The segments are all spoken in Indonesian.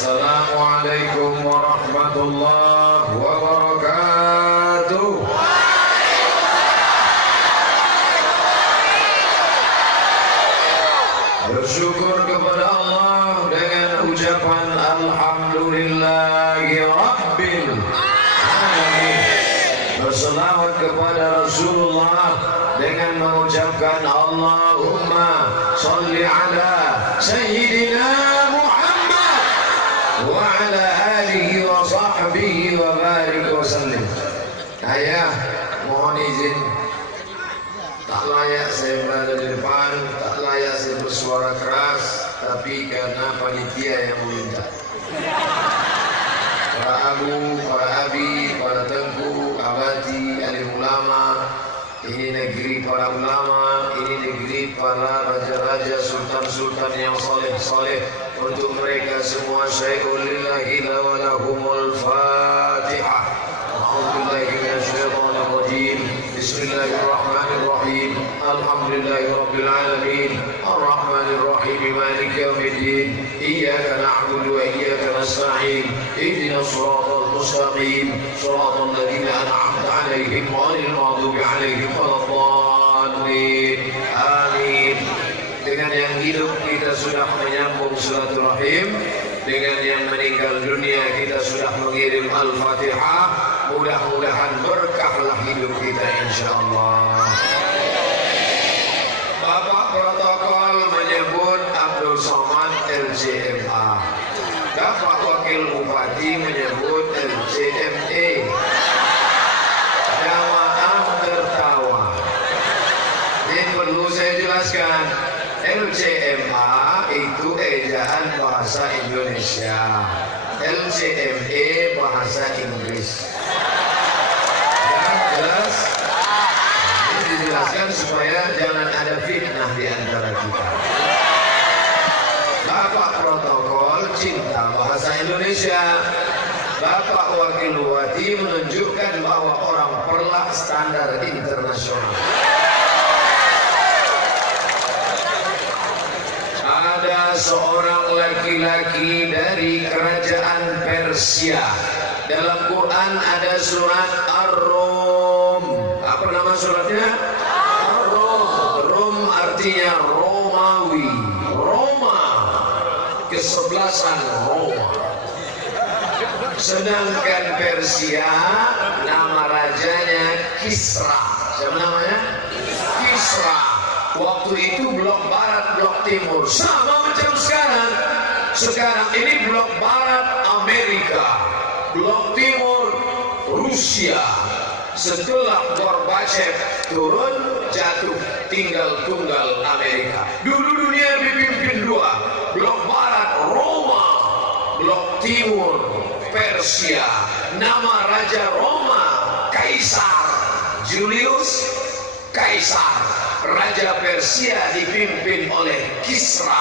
Assalamualaikum warahmatullahi wabarakatuh. Bersyukur kepada Allah dengan ucapan Alhamdulillahi Rabbil Alamin. Berselawat kepada Rasulullah dengan mengucapkan Allahumma salli ala Sayyidina Muhammad wa ala alihi wa sahbihi wa barik wa sallim. Ayah, mohon izin, tak layak saya berada di depan, tak layak saya bersuara keras, tapi karena panitia yang meminta. Para abu, para abi, para tengku, abadi, alim ulama, ini negeri para ulama, ini negeri para raja-raja, sultan-sultan yang soleh-soleh. Untuk mereka semua syai'ul lillahi wa lahumul fatihah. A'udzubillahi minasyaitonir rajim. Bismillahirrahmanirrahim. Alhamdulillahi rabbil alamin. Arrahmanir rahim. Maliki yaumiddin. Iyyaka na'budu wa iyyaka nasta'in. Ihdinas shiratal mustaqim. Shiratal ladzina an'amta 'alaihim ghairil maghdubi 'alaihim waladdallin. Amin. Dengan yang hidup kita sudah menyambung silaturahim, dengan yang meninggal dunia kita sudah mengirim Al-Fatihah. Mudah-mudahan berkahlah hidup kita insyaallah. Bapak protokol menyebut Abdul Somad LCMA. Bapak Wakil Bupati menyebut LCME. Jamaah tertawa. Ini perlu saya jelaskan. LCMA itu ejaan bahasa Indonesia, LCME bahasa Inggris. Dan jelas ini dijelaskan supaya jangan ada fitnah di antara kita. Bapak protokol cinta bahasa Indonesia, Bapak Wakil Bupati menunjukkan bahwa orang Perlak standar internasional. Ada seorang laki-laki dari kerajaan Persia. Dalam Quran ada surat Ar-Rum. Apa nama suratnya? Ar-Rum. Rum artinya Romawi. Roma, kesebelasan Roma. Sedangkan Persia nama rajanya Kisra. Siapa namanya? Kisra. Waktu itu blok barat, blok timur, sama macam sekarang. Sekarang ini blok barat Amerika, blok timur Rusia. Setelah Gorbachev turun, jatuh, tinggal tunggal Amerika. Dulu dunia dipimpin dua, blok barat Roma, blok timur Persia. Nama Raja Roma Kaisar Julius Kaisar. Raja Persia dipimpin oleh Kisra.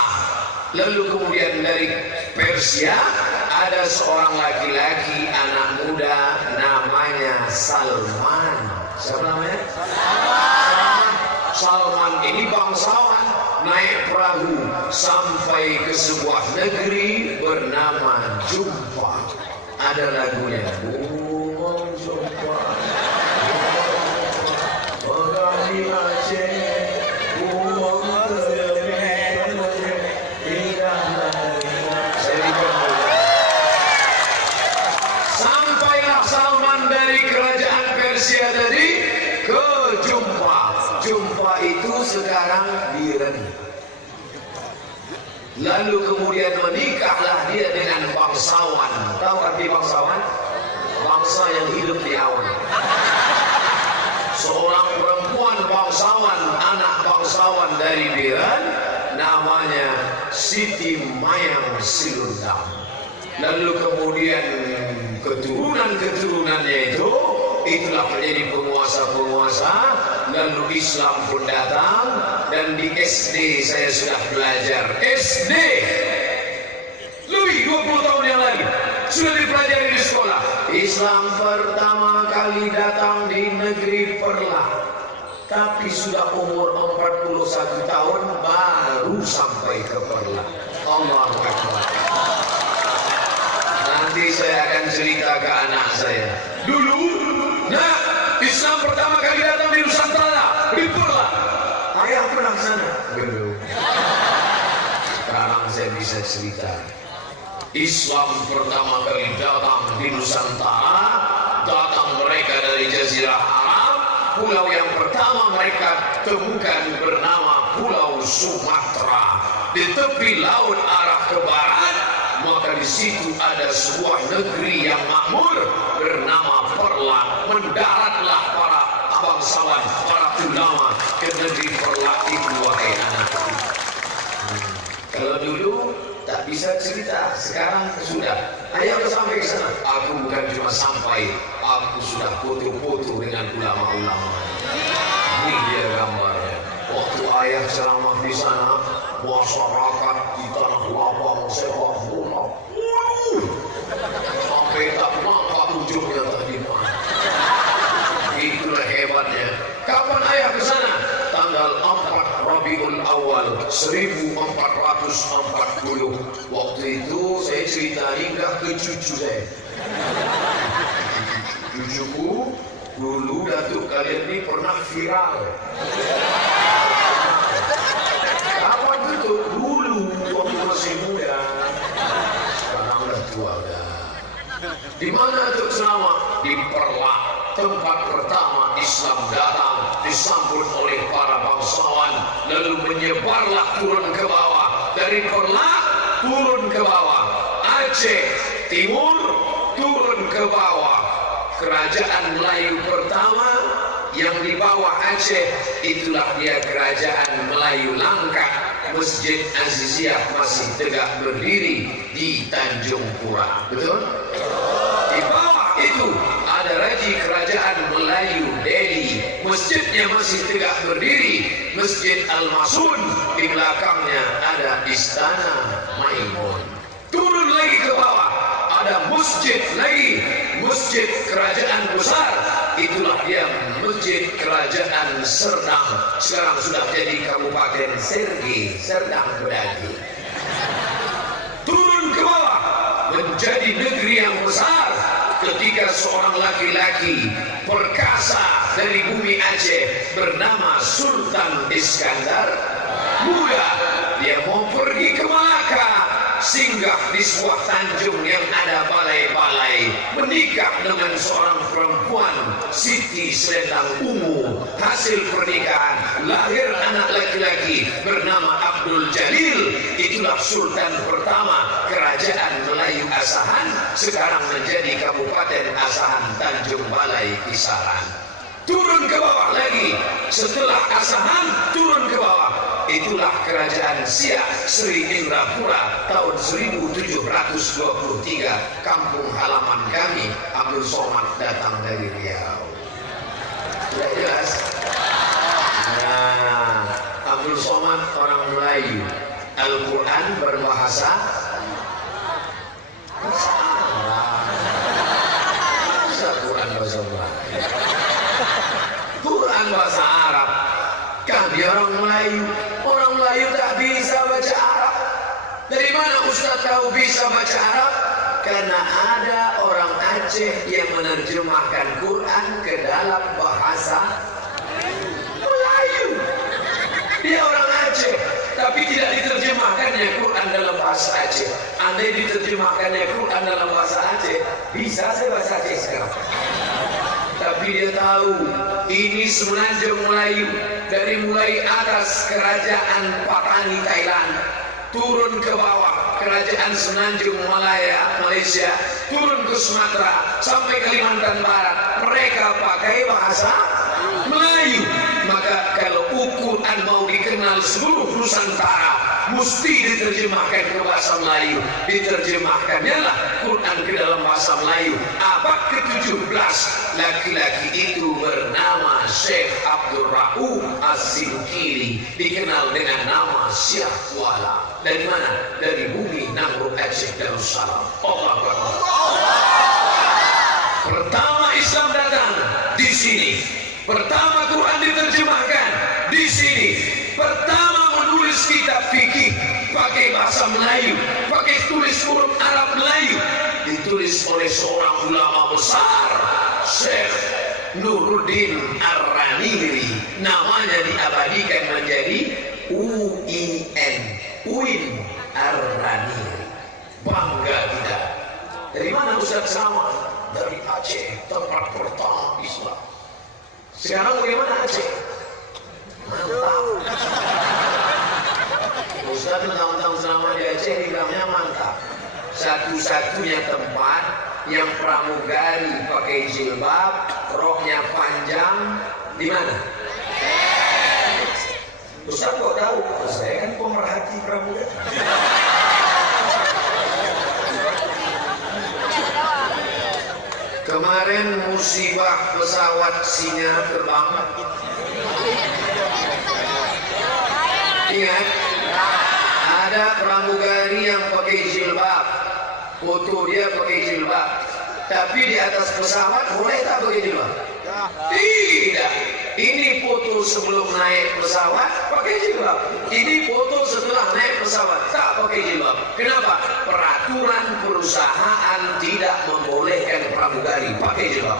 Lalu kemudian dari Persia ada seorang laki-laki anak muda ini bangsawan naik perahu sampai ke sebuah negeri bernama Jumpa. Ada lagunya. Jumpa. Di Aceh, sampailah Salman dari kerajaan Persia tadi ke Jumpa. Jumpa itu sekarang Iran. Lalu kemudian menikahlah dia dengan bangsawan. Tahu arti bangsawan? Bangsa yang hidup di awan. Seorang perempuan bangsawan, anak bangsawan dari Iran, namanya Siti Mayang Silundam. Lalu kemudian keturunan-keturunannya itulah menjadi penguasa-penguasa. Lalu Islam pun datang, dan di SD saya sudah belajar. SD lebih 20 tahun yang lalu sudah dipelajari di sekolah. Islam pertama kali datang di negeri Perla, tapi sudah umur 41 tahun baru sampai ke Perla. Allahu Akbar. Nanti saya akan cerita ke anak saya. Dulu, Islam pertama kali datang di Nusantara, di Perla. Ayah pernah sana? Belum. Sekarang saya bisa cerita. Islam pertama kali datang di Nusantara, datang mereka dari Jazirah Arab. Pulau yang pertama mereka temukan bernama Pulau Sumatera. Di tepi laut arah ke barat, maka di situ ada sebuah negeri yang makmur bernama Perla. Mendaratlah para bangsawan, para ulama ke negeri Perla itu, wahai anakku. Kalau dulu tak bisa cerita, sekarang sudah. Ayo sampai ke sana. Aku bukan cuma sampai, aku sudah foto-foto dengan ulama-ulama. Ini dia gambarnya. Waktu ayah ceramah di sana, masyarakat di tanah lapang sepak bola. Sampai tak nampak ujungnya tadi mana. Itulah hebatnya. Kapan ayah ke sana? Tanggal 4 Rabiul Awal 1440. Waktu itu saya cerita hingga ke cucu saya. Cucuku dulu Datuk kalian ini pernah viral. Kapan itu? Dulu waktu masih muda. Sekarang udah tua dah. Di mana Datuk ceramah? Di Perla, tempat pertama Islam datang, disambut oleh para bangsawan, lalu menyebarlah turun ke bawah. Dari Perla turun ke bawah, Aceh Timur turun ke bawah. Kerajaan Melayu pertama yang di bawah Aceh, itulah dia kerajaan Melayu Langkat. Masjid Aziziyah masih tegak berdiri di Tanjung Pura. Betul? Di bawah itu ada lagi kerajaan Melayu Delhi. Masjidnya masih tegak berdiri, Masjid Al-Masun. Di belakangnya ada Istana Maimun. Turun lagi ke bawah, ada masjid lagi, masjid kerajaan besar. Itulah dia Masjid Kerajaan Serdang. Sekarang sudah jadi Kabupaten Sergi, Serdang Bedagi. Turun ke bawah menjadi negeri yang besar ketika seorang laki-laki perkasa dari bumi Aceh bernama Sultan Iskandar muda. Dia mau pergi ke Malaka, singgah di sebuah tanjung yang ada balai-balai, menikah dengan seorang perempuan Siti Selendang Ungu. Hasil pernikahan lahir anak laki-laki bernama Abdul Jalil. Itulah Sultan pertama Kerajaan Melayu Asahan, sekarang menjadi Kabupaten Asahan Tanjung Balai Kisaran. Turun ke bawah lagi, setelah Asahan turun ke bawah, itulah Kerajaan Siak Sri Indrapura tahun 1723. Kampung halaman kami. Abdul Somad datang dari Riau. Sudah jelas? Nah, Abdul Somad orang Melayu. Al-Quran berbahasa Arab. Bahasa Quran bahasa Melayu. Quran bahasa Arab. Kami orang Melayu. Orang Melayu tak bisa baca Arab. Dari mana Ustaz tahu bisa baca Arab? Karena ada orang Aceh yang menerjemahkan Quran ke dalam bahasa Melayu. Dia orang Aceh, tapi tidak diterjemahkannya Quran dalam bahasa Aceh. Andai diterjemahkannya Quran dalam bahasa Aceh, bisa saya bahasa Aceh sekarang. Tapi dia tahu ini Semenanjung Melayu, dari mulai atas kerajaan Patani Thailand, turun ke bawah kerajaan Semenanjung Malaya Malaysia, turun ke Sumatera sampai Kalimantan Barat, mereka pakai bahasa Melayu. Maka kalau Quran mau dikenal seluruh Nusantara, mesti diterjemahkan ke bahasa Melayu. Diterjemahkannya lah Quran ke dalam bahasa Melayu. Abad ke-17, laki-laki itu bernama Syekh Abdul Rauf Az-Zinkiri, dikenal dengan nama Syekh Kuala. Dari mana? Dari bumi Namrud Aceh Darussalam. Allahu Akbar. Pertama Islam datang di sini. Pertama Quran diterjemahkan di sini. Pertama menulis kitab fikih pakai bahasa Melayu, pakai tulis huruf Arab Melayu, ditulis oleh seorang ulama besar, Syekh Nuruddin Ar-Raniri. Namanya diabadikan menjadi UIN Ar-Raniri. Bangga kita. Dari mana Ustaz sama? Dari Aceh, tempat pertama Islam. Sekarang bagaimana Aceh? Mantap. Ustaz tentang selama di Aceh dibilangnya mantap. Satu-satunya tempat yang pramugari pakai jilbab, roknya panjang, di mana? Ustaz kok tahu? Saya kan pemerhati pramugari. Kemarin musibah pesawat Sina terbang. Ingat, ada pramugari yang pakai jilbab. Foto dia pakai jilbab. Tapi di atas pesawat boleh tak pakai jilbab? Tidak. Ini foto sebelum naik pesawat pakai jilbab. Ini foto setelah naik pesawat tak pakai jilbab. Kenapa? Peraturan perusahaan tidak membolehkan pramugari pakai jilbab.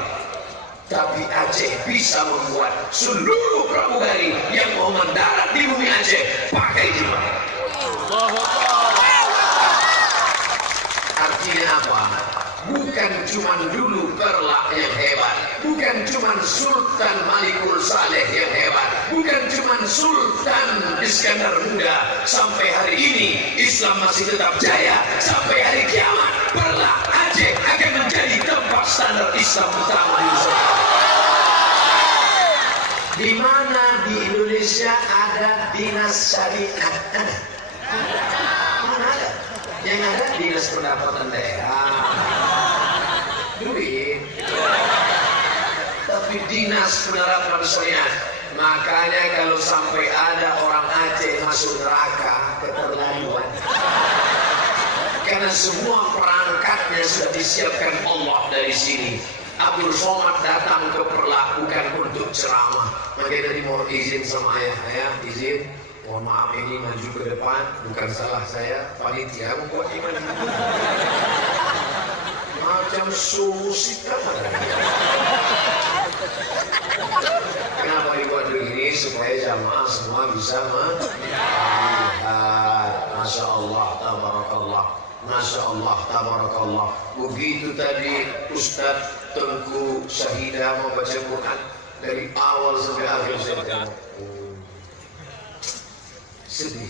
Tapi Aceh bisa membuat seluruh pramugari yang mau mendarat di bumi Aceh pakai jilbab. Artinya apa? Bukan cuma dulu Perlak yang hebat, bukan cuma Sultan Malikul Saleh yang hebat, bukan cuma Sultan Iskandar Muda. Sampai hari ini Islam masih tetap jaya. Sampai hari kiamat Perlak Aceh akan menjadi tempat standar Islam utama di Nusantara. Di mana di Indonesia ada dinas syariat? Mana ada? Yang ada dinas pendapatan daerah, duit. Tapi dinas penerapan syariat. Makanya kalau sampai ada orang Aceh masuk neraka, keterlaluan. Karena semua perangkatnya sudah disiapkan Allah dari sini. Abdul Somad datang ke Perlak bukan untuk ceramah. Makanya tadi mohon izin sama ayah, izin. Mohon maaf ini maju ke depan, bukan salah saya, panitia membuat iman. Macam susik kan? Kenapa dibuat begini? Supaya jamaah semua bisa melihat. Masya Allah, tabarakallah. Masya Allah, tabarakallah. Begitu tadi Ustadz Tengku Syahidah membaca Quran dari awal sampai akhir saya tengok. Sedih.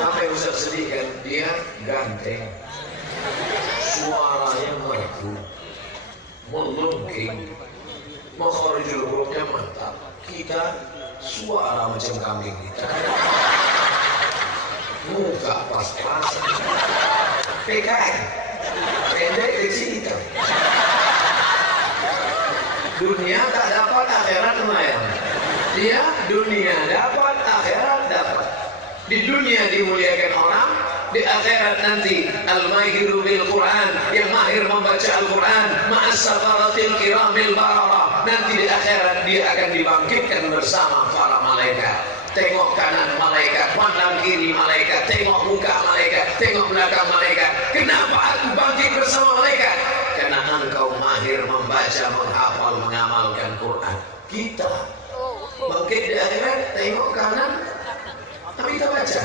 Apa yang Ustaz sedih kan? Dia ganteng, suaranya merdu, melengking, makharijul hurufnya mantap. Kita suara macam kambing kita, muka pas-pasan, PKN, pendek kecil hitam. Dunia tak dapat, akhirat lumayan. Dia dunia dapat, akhirat dapat. Di dunia dimuliakan orang, di akhirat nanti al-mahiru bil Quran, yang mahir membaca Al-Quran, ma'as safaratil kiramil barara. Nanti di akhirat dia akan dibangkitkan bersama para malaikat. malaikat. Tengok kanan malaikat, pandang kiri malaikat, tengok muka malaikat, tengok belakang malaikat. Kenapa aku bangkit bersama malaikat? Karena engkau mahir membaca, menghafal, mengamalkan Quran. Kita bangkit di akhirat, tengok kanan, tapi tak baca.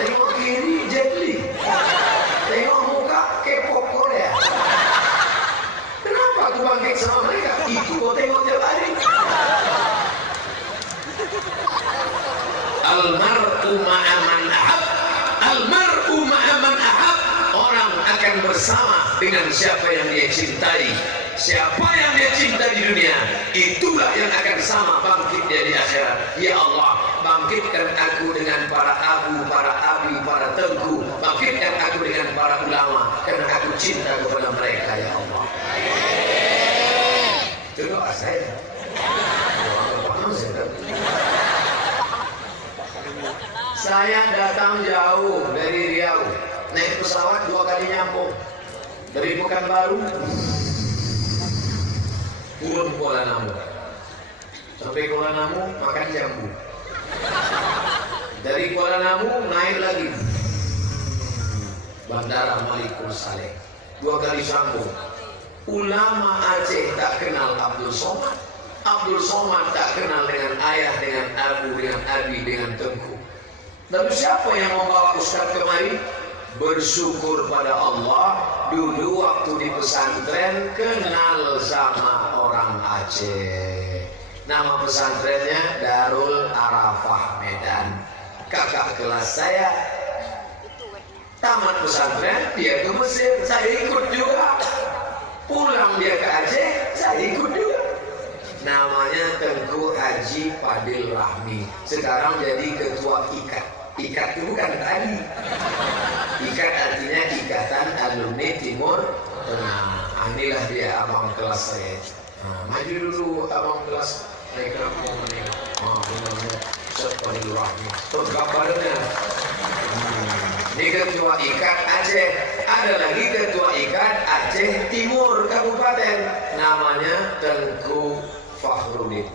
Tengok kiri, Jet Li. Tengok muka, K-pop Korea. Kenapa aku bangkit sama mereka? Itu kau tengok tiap hari. Almar'u ma'aman ahab. Almar'u ma'aman ahab. Orang akan bersama dengan siapa yang dia cintai. Siapa yang dia cinta di dunia, itulah yang akan sama bangkit dia di akhirat. Ya Allah, bangkitkan aku dengan para abu, para abi, para tengku. Bangkitkan aku dengan para ulama, karena aku cinta kepada mereka, ya Allah. Itu doa saya. Saya datang jauh dari Riau, naik pesawat 2 kali nyambung dari Pekanbaru turun Kuala Namu, sampai Kuala Namu makan jambu, dari Kuala Namu naik lagi Bandara Malikul Saleh, 2 kali sambung. Ulama Aceh tak kenal Abdul Somad, Abdul Somad tak kenal dengan ayah, dengan abu, dengan abi, dengan tengku. Lalu siapa yang membawa Ustaz kemari? Bersyukur pada Allah, dulu waktu di pesantren kenal sama orang Aceh. Nama pesantrennya Darul Arafah Medan. Kakak kelas saya tamat pesantren, dia ke Mesir, saya ikut juga. Pulang dia ke Aceh, saya ikut juga. Namanya Tengku Haji Fadil Rahmi. Sekarang jadi ketua IKAT. IKAT itu bukan tadi. IKAT artinya Ikatan Alumni Timur Tengah. Inilah dia abang kelas saya. Maju dulu abang kelas. Naik kampung ini. Benar-benar Fadil Rahmi. Tegak badannya. Ini ketua IKAT Aceh. Ada lagi ketua IKAT Aceh Timur Kabupaten. Namanya Tengku Fahrudin,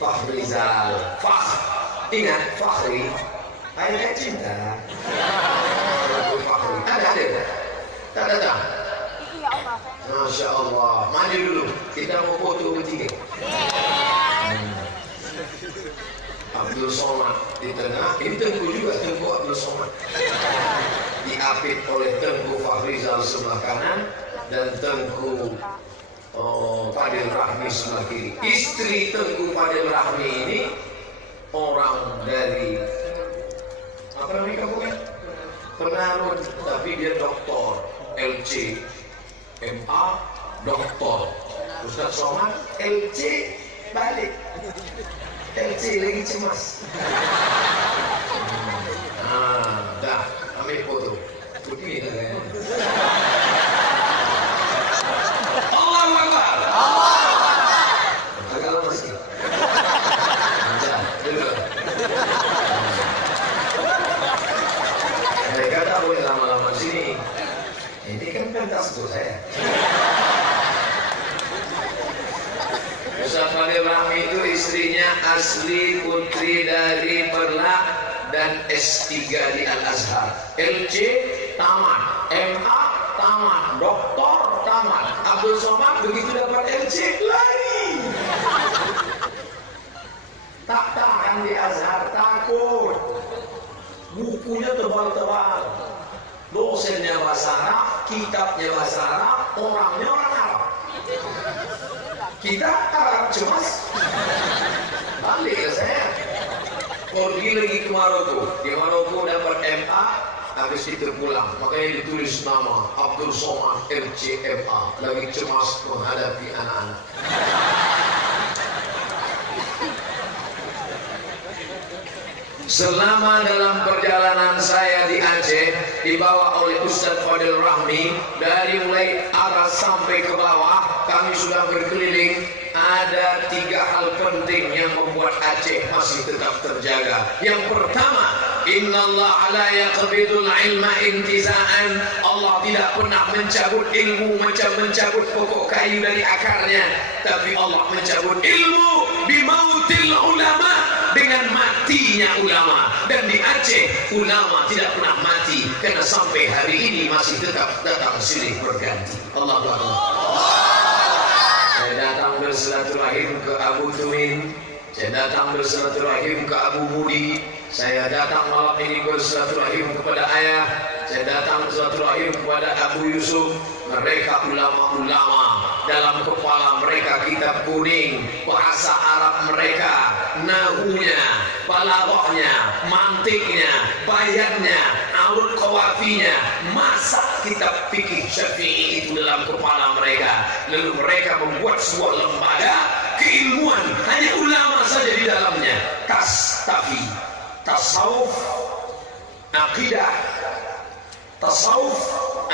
Fahrizal, ingat Fahri, ayah cinta. Fahri, ada, tak datang. Masya Allah, maju dulu, kita mau foto bertiga. Abdul Somad di tengah, ini Tengku juga, Tengku Abdul Somad. Diapit oleh Tengku Fahrizal sebelah kanan dan Tengku Fadil Rahmi sebelah kiri. Istri Tengku Fadil Rahmi ini orang dari apa namanya kampungnya? Penarun, tapi dia doktor, LC, MA, doktor. Ustaz Somad, LC balik, LC lagi cemas. Dah, ambil foto. Begini kayaknya. Mereka tak boleh lama-lama sini. Ini kan pentas untuk saya. Ustaz Fadil Rahmi itu istrinya asli putri dari Perlak dan S3 di Al-Azhar. LC tamat, MA tamat, doktor tamat. Abdul Somad begitu dapat LC lari. Tak tahan di Azhar, takut. Bukunya tebal-tebal. Dosennya bahasa Arab, kitabnya bahasa Arab, orangnya orang Arab. Kita Arab cemas. Balik ke saya. Pergi lagi ke Maroko. Di Maroko dapat MA, habis itu pulang. Makanya ditulis nama Abdul Somad LCMA. Lagi cemas menghadapi anak-anak. Selama dalam perjalanan saya di Aceh dibawa oleh Ustaz Fadil Rahmi, dari mulai atas sampai ke bawah kami sudah berkeliling. Ada 3 hal penting yang membuat Aceh masih tetap terjaga. Yang pertama, innallaha la yaqbidul ilma intiza'an. Allah tidak pernah mencabut ilmu macam mencabut pokok kayu dari akarnya, tapi Allah mencabut ilmu bimautil ulama, dengan matinya ulama. Dan di Aceh ulama tidak pernah mati, karena sampai hari ini masih tetap datang silih berganti. Allahu Akbar. Saya datang bersilaturahim ke Abu Tumin, saya datang bersilaturahim ke Abu Mudi, saya datang malam ini bersilaturahim kepada ayah, saya datang bersilaturahim kepada Abu Yusuf. Mereka ulama-ulama, dalam kepala mereka kitab kuning, bahasa Arab mereka, nahunya, balaghahnya, mantiknya, bayannya, alur qawafinya, masa kitab fikih Syafi'i itu dalam kepala mereka. Lalu mereka membuat sebuah lembaga keilmuan, hanya ulama saja di dalamnya. Tastafi, tasawuf, akidah, tasawuf,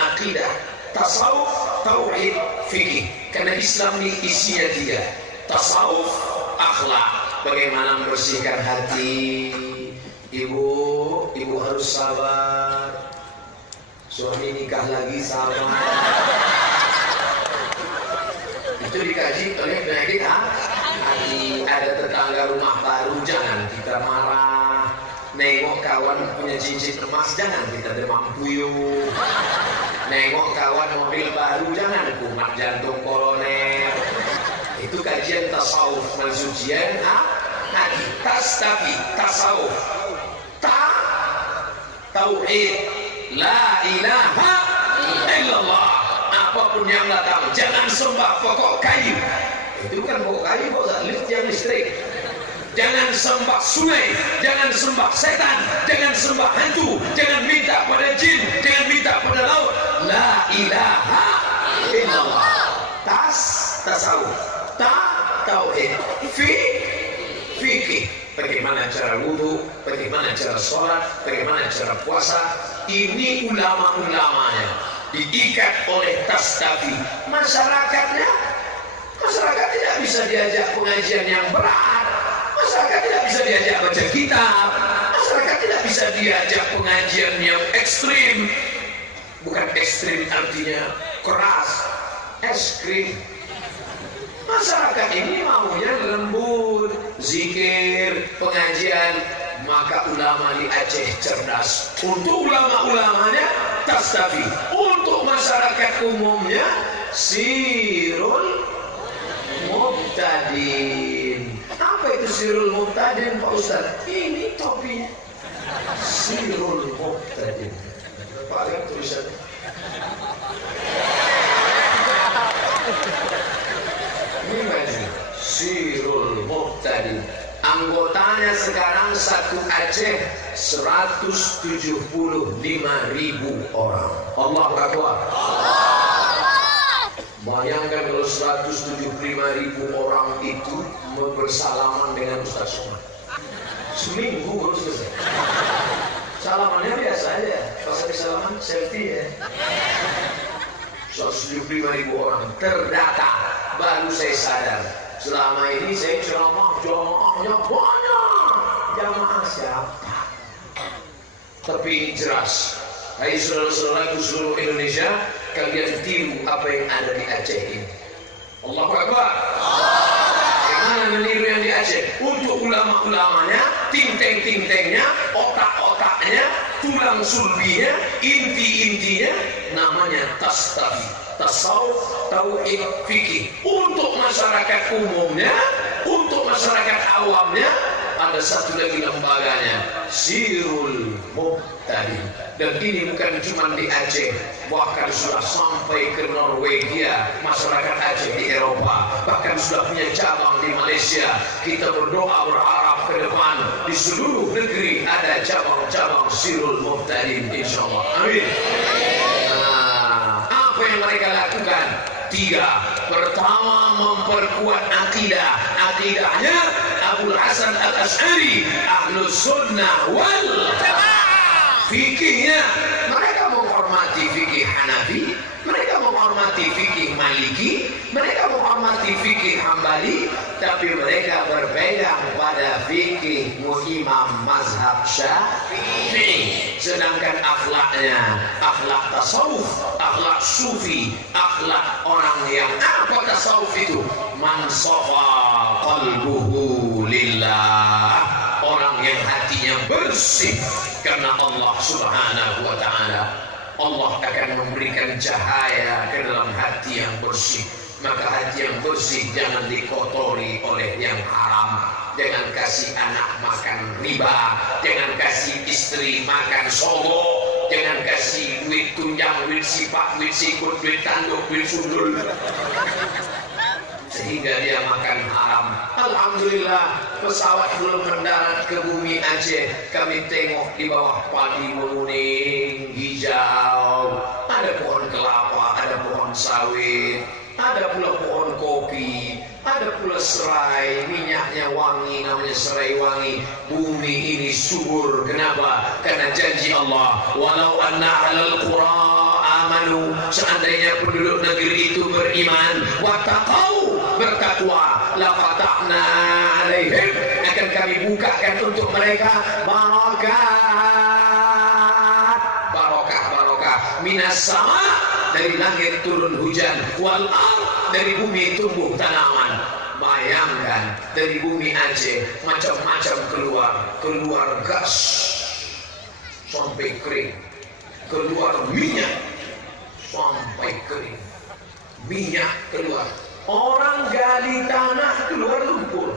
akidah, tasawuf, tauhid, fikih. Karena Islam ini isinya tiga. Tasawuf, akhlak, bagaimana membersihkan hati. Ibu harus sabar. Suami nikah lagi sabar. Itu dikaji oleh penyakit hati. Ada tetangga rumah baru, jangan kita marah. Nengok kawan punya cincin emas, jangan kita demam puyuh. Nengok kawan mobil baru, jangan kumat jantung koroner. Itu kajian tasawuf, mensucian hati. Tastafi, tasawuf, tauhid, la ilaha illallah. Apapun yang datang, jangan sembah pokok kayu. Itu bukan pokok kayu, pokok yang listrik. Jangan sembah sungai, jangan sembah setan, jangan sembah hantu, jangan minta pada jin, jangan minta pada laut. La ilaha illallah. Tasawuf, tauhid, fikih. Bagaimana cara wudu, bagaimana cara sholat, bagaimana cara puasa. Ini ulama-ulamanya diikat oleh tastafi. Masyarakat tidak bisa diajak pengajian yang berat. Masyarakat tidak bisa diajak baca kitab. Masyarakat tidak bisa diajak pengajian yang ekstrim. Bukan ekstrim artinya keras, es krim. Masyarakat ini maunya lembut, zikir, pengajian. Maka ulama di Aceh cerdas. Untuk ulama-ulamanya tastafi. Untuk masyarakat umumnya sirul muqtadin. Apa itu sirul muqtadin, Pak Ustaz? Ini topinya. Sirul muqtadin. Pak, lihat tulisannya. Ini baju sirul muqtadin. Anggotanya sekarang satu Aceh 175.000 orang. Allahu Akbar. Bayangkan kalau 175.000 orang itu bersalaman dengan Ustaz Somad. Seminggu harus selesai. Salamannya biasa aja. Pas habis salaman selfie ya. 175.000 orang terdata. Baru saya sadar. Selama ini saya ceramah, jamaahnya banyak. Jamaah siapa? Tapi ini jelas. Hai saudara-saudaraku seluruh Indonesia, kalian tiru apa yang ada di Aceh ini. Allahu Akbar. Bagaimana meniru yang di Aceh? Untuk ulama-ulamanya, ting-teng-ting-tengnya, otak-otaknya, tulang sulbinya, inti-intinya, namanya tastafi. Tasawuf, tauhid, fikih. Untuk masyarakat umumnya, untuk masyarakat awamnya, ada satu lagi lembaganya, Sirul Muqtadin. Dan ini bukan cuma di Aceh, bahkan sudah sampai ke Norwegia, masyarakat Aceh di Eropa, bahkan sudah punya cabang di Malaysia. Kita berdoa berharap ke depan di seluruh negeri ada cabang-cabang Sirul Muqtadin, insyaallah. Amin. Apa yang mereka lakukan? 3. Pertama, memperkuat akidah. Akidahnya Abul Hasan Al-Asy'ari, Ahlus Sunnah wal Jamaah. Fikihnya, mereka menghormati fikih Hanafi, mereka menghormati fikih Maliki, mereka menghormati fikih Hambali, tapi mereka berpegang pada fikih Imam mazhab Syafi'i. Sedangkan akhlaknya, akhlak tasawuf, akhlak sufi, akhlak orang yang apa tasawuf itu? Man safa qalbuhu bersih karena Allah Subhanahu wa Ta'ala. Allah akan memberikan cahaya ke dalam hati yang bersih. Maka hati yang bersih jangan dikotori oleh yang haram. Jangan kasih anak makan riba, jangan kasih istri makan sogo, jangan kasih duit tunjang, duit sipak, duit sikut, duit tanduk, duit sundul, sehingga dia makan haram. Alhamdulillah, pesawat belum mendarat ke bumi Aceh. Kami tengok di bawah padi menguning, hijau, ada pohon kelapa, ada pohon sawit, ada pula pohon kopi, ada pula serai, minyaknya wangi, namanya serai wangi. Bumi ini subur. Kenapa? Karena janji Allah, walau anna alal qura amanu, seandainya penduduk negeri itu beriman, wattaqau, bertakwa, la fatahna alaihim, akan kami bukakan untuk mereka barokah minas sama, dari langit turun hujan, wal ard, dari bumi tumbuh tanaman. Bayangkan dari bumi Aceh macam-macam keluar gas sampai kering, keluar minyak sampai kering, minyak keluar. Orang gali tanah keluar lumpur,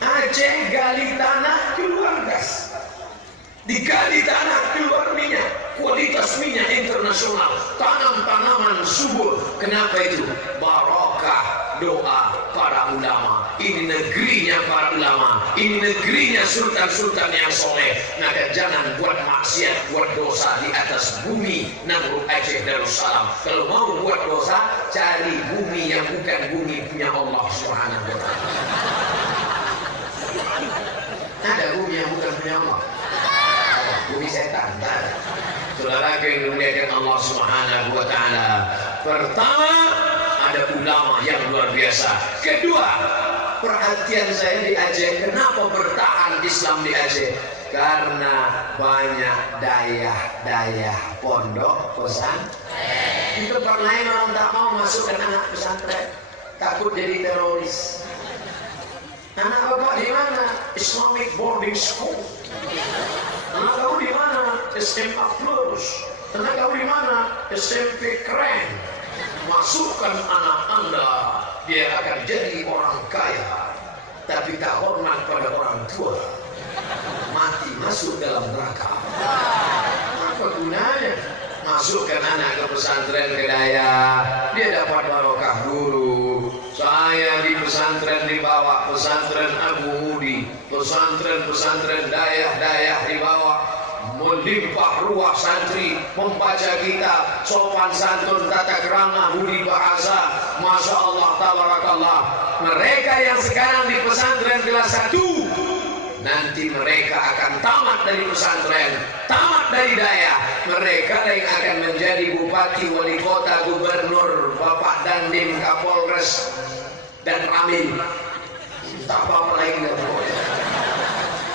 Aceh gali tanah keluar gas, digali tanah keluar minyak, kualitas minyak internasional, tanam tanaman subur. Kenapa itu? Barokah doa para ulama. Ini negerinya para ulama, ini negerinya sultan-sultan yang soleh. Maka jangan buat maksiat, buat dosa di atas bumi Namrud Aceh Darussalam. Kalau mau buat dosa, cari bumi yang bukan bumi punya Allah Subhanahu wa Ta'ala. Ada bumi yang bukan punya Allah, bumi setan. Saudara yang dimuliakan Allah Subhanahu wa Ta'ala, pertama ada ulama yang luar biasa. Kedua, perhatian saya di Aceh, kenapa bertahan Islam di Aceh? Karena banyak dayah pondok pesantren. Di tempat lain orang tak mau masukkan anak pesantren, takut jadi teroris. Anak bapak di mana? Islamic boarding school. Anak kau di mana? SMA Plus. Anak kau di mana? SMP Keren. Masukkan anak Anda, dia akan jadi orang kaya, tapi tak hormat pada orang tua, mati masuk dalam neraka. Apa gunanya? Masukkan anak ke pesantren ke daya, dia dapat barokah dulu. Saya di pesantren dibawa, pesantren Abu Mudi, pesantren dayah dibawa, melimpah ruah santri, membaca kitab, sopan santun, tata krama, budi bahasa, masya Allah, tabarakallah. Mereka yang sekarang di pesantren kelas 1, nanti mereka akan tamat dari pesantren, tamat dari daya. Mereka yang akan menjadi bupati, wali kota, gubernur, bapak dandim, kapolres, dan ramil. Tak apa-apa lagi nggak boleh.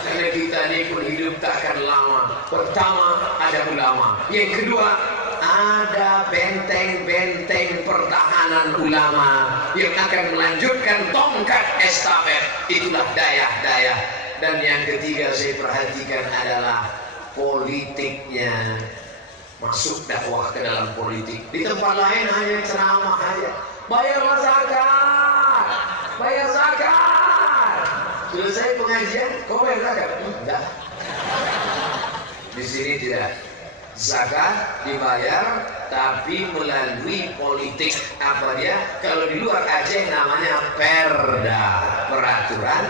Karena kita ini pun hidup tak akan lama. Pertama ada ulama, yang kedua ada benteng-benteng pertahanan ulama yang akan melanjutkan tongkat estafet. Itulah dayah. Dan yang ketiga saya perhatikan adalah politiknya. Masuk dakwah ke dalam politik. Di tempat lain hanya ceramah aja, bayarlah zakat, bayar zakat. Selesai pengajian, kau bayar zakat? Enggak. Di sini tidak. Zakat dibayar, tapi melalui politik. Apa dia? Kalau di luar Aceh namanya perda, peraturan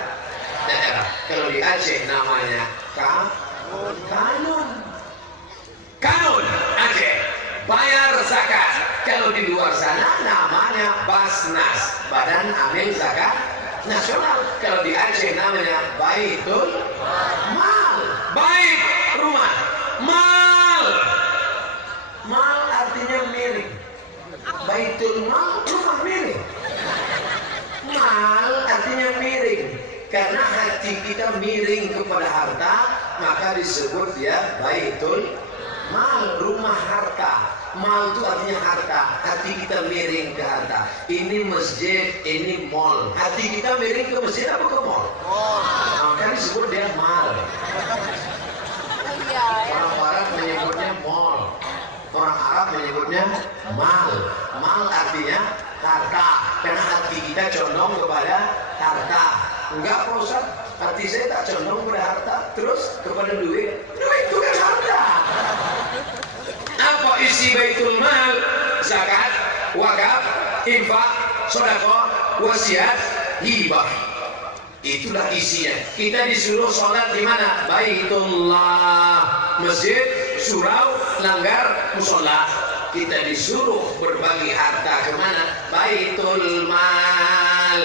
daerah. Kalau di Aceh namanya kanun Aceh. Bayar zakat. Kalau di luar sana namanya Basnas, Badan Amil Zakat Nasional. Kalau di Aceh namanya Baitul Mal. Bait rumah, mal artinya miring. Baitul Mal rumah miring. Mal artinya miring. Karena hati kita miring kepada harta, maka disebut ya Baitul Mal, rumah harta. Mal itu artinya harta. Hati kita miring ke harta. Ini masjid, ini mall. Hati kita miring ke masjid apa ke mall? Maka disebut dia mal. Orang Barat menyebutnya mall. Orang Arab menyebutnya mal. Mal artinya harta. Karena hati kita condong kepada harta. Enggak, Pak Ustaz. Hati saya tak condong kepada harta. Terus kepada duit. Duit itu kan harta. Apa isi baitul mal? Zakat, wakaf, infak, sedekah, wasiat, hibah. Itulah isinya. Kita disuruh sholat di mana? Baitullah, masjid, surau, langgar, musola. Kita disuruh berbagi harta kemana? Baitul mal.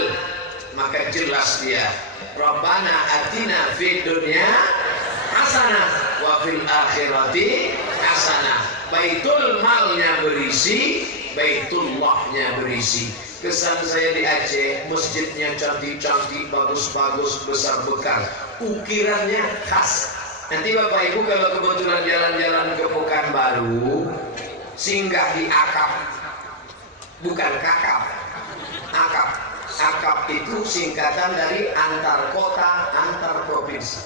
Maka jelas dia. Rabbana atina fid dunya hasanah wa fil akhirati hasanah. Baitul malnya berisi, baitullahnya berisi. Kesan saya di Aceh, masjidnya cantik-cantik, bagus-bagus, besar bekar. Ukirannya khas. Nanti Bapak Ibu kalau kebetulan jalan-jalan ke Pekanbaru, singgah di Akap. Bukan Kakap. Akap. Akap itu singkatan dari antar kota, antar provinsi.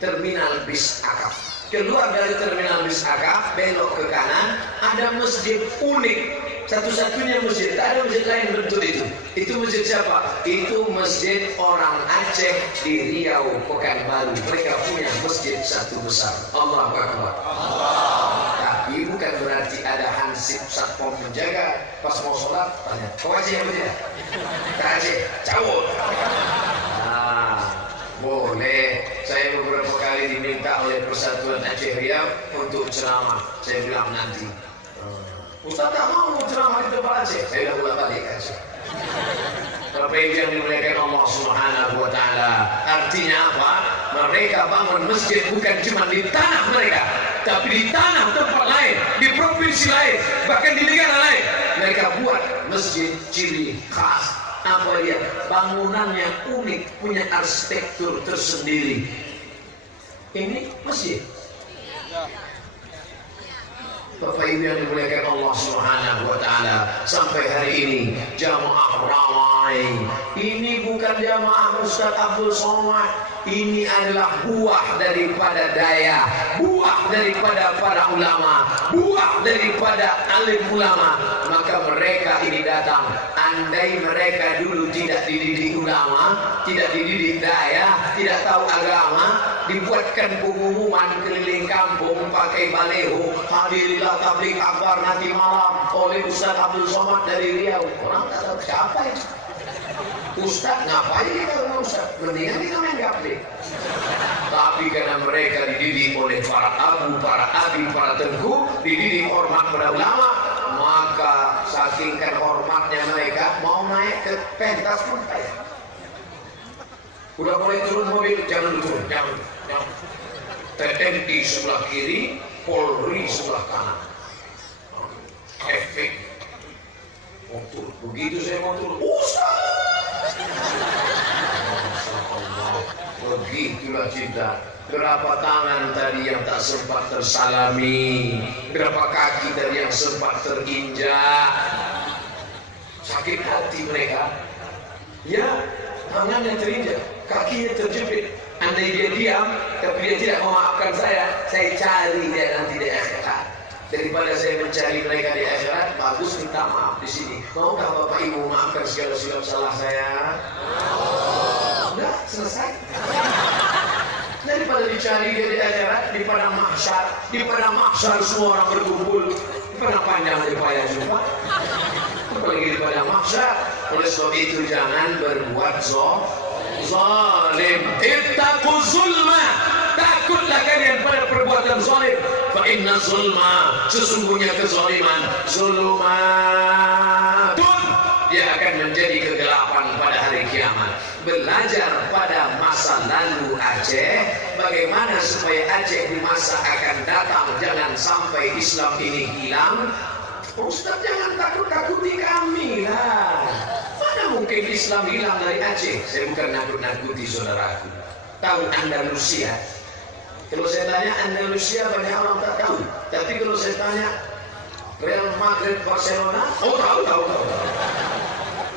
Terminal bis Akap. Keluar dari terminal bis Akap, belok ke kanan, ada masjid unik. Satu-satunya masjid, tak ada masjid lain bentuk itu. Itu masjid siapa? Itu masjid orang Aceh di Riau, Pekanbaru. Mereka punya masjid satu besar. Allahu Akbar. Tapi bukan berarti ada hansip satpam menjaga. Pas mau sholat, tanya, kau Aceh apa dia? Tak Aceh, cabut. Boleh. Saya beberapa kali diminta oleh Persatuan Aceh Riau untuk ceramah. Saya bilang nanti. Ustaz tak mau ceramah di tempat Aceh. Saya dah bolak balik Aceh. Bapak Ibu yang dimuliakan Allah Subhanahu wa Ta'ala. Artinya apa? Mereka bangun masjid bukan cuma di tanah mereka, tapi di tanah tempat lain, di provinsi lain, bahkan di negara lain. Mereka buat masjid ciri khas. Apa dia? Bangunannya unik, punya arsitektur tersendiri. Ini masjid. Bapak Ibu yang dimuliakan Allah Subhanahu wa Ta'ala, sampai hari ini jamaah ramai. Ini bukan jamaah Ustaz Abdul Somad. Ini adalah buah daripada daya, buah daripada para ulama, buah daripada alim ulama. Maka mereka ini datang. Andai mereka dulu tidak dididik ulama, tidak dididik daya, tidak tahu agama, dibuatkan pengumuman keliling kampung pakai baleho, hadirilah tabligh akbar nanti malam oleh Ustaz Abdul Somad dari Riau. Orang tak tahu siapa itu. Ustaz, ngapain kita sama Ustaz? Mendingan kita main gaple. Tapi karena mereka dididik oleh para abu, para abi, para tengku, dididik hormat pada ulama, maka sakingkan hormatnya mereka mau naik ke pentas pun payah. Udah mulai turun mobil, jangan turun, jangan. TNI sebelah kiri, Polri sebelah kanan. Efek. Mau turun, begitu saya mau turun, Ustaz. Begitulah cinta. Berapa tangan tadi yang tak sempat tersalami, berapa kaki tadi yang sempat terinjak. Sakit hati mereka. Ya, tangannya terinjak, kakinya terjepit. Andai dia diam, tapi dia tidak memaafkan saya cari dia nanti di akhirat. Daripada saya mencari mereka di akhirat, bagus minta maaf di sini. Maukah Bapak Ibu maafkan segala silap salah saya? Udah selesai. Daripada dicari dia di akhirat, di padang mahsyar semua orang berkumpul, di padang panjang daripada jumpa. Apalagi di padang mahsyar. Oleh sebab itu jangan berbuat zalim. Ittaqu zulma. Takutlah kalian pada perbuatan zalim. Fa inna zulma, sesungguhnya kezaliman, zulumatun, dia akan menjadi kegelapan pada hari kiamat. Belajar pada masa lalu Aceh, bagaimana supaya Aceh di masa akan datang jangan sampai Islam ini hilang. Ustaz, jangan takut-takuti kami lah. Mana mungkin Islam hilang dari Aceh? Saya bukan nakut-nakuti saudaraku. Tahu Andalusia? Kalau saya tanya Andalusia banyak orang tak tahu. Tapi kalau saya tanya Real Madrid Barcelona? Oh tahu.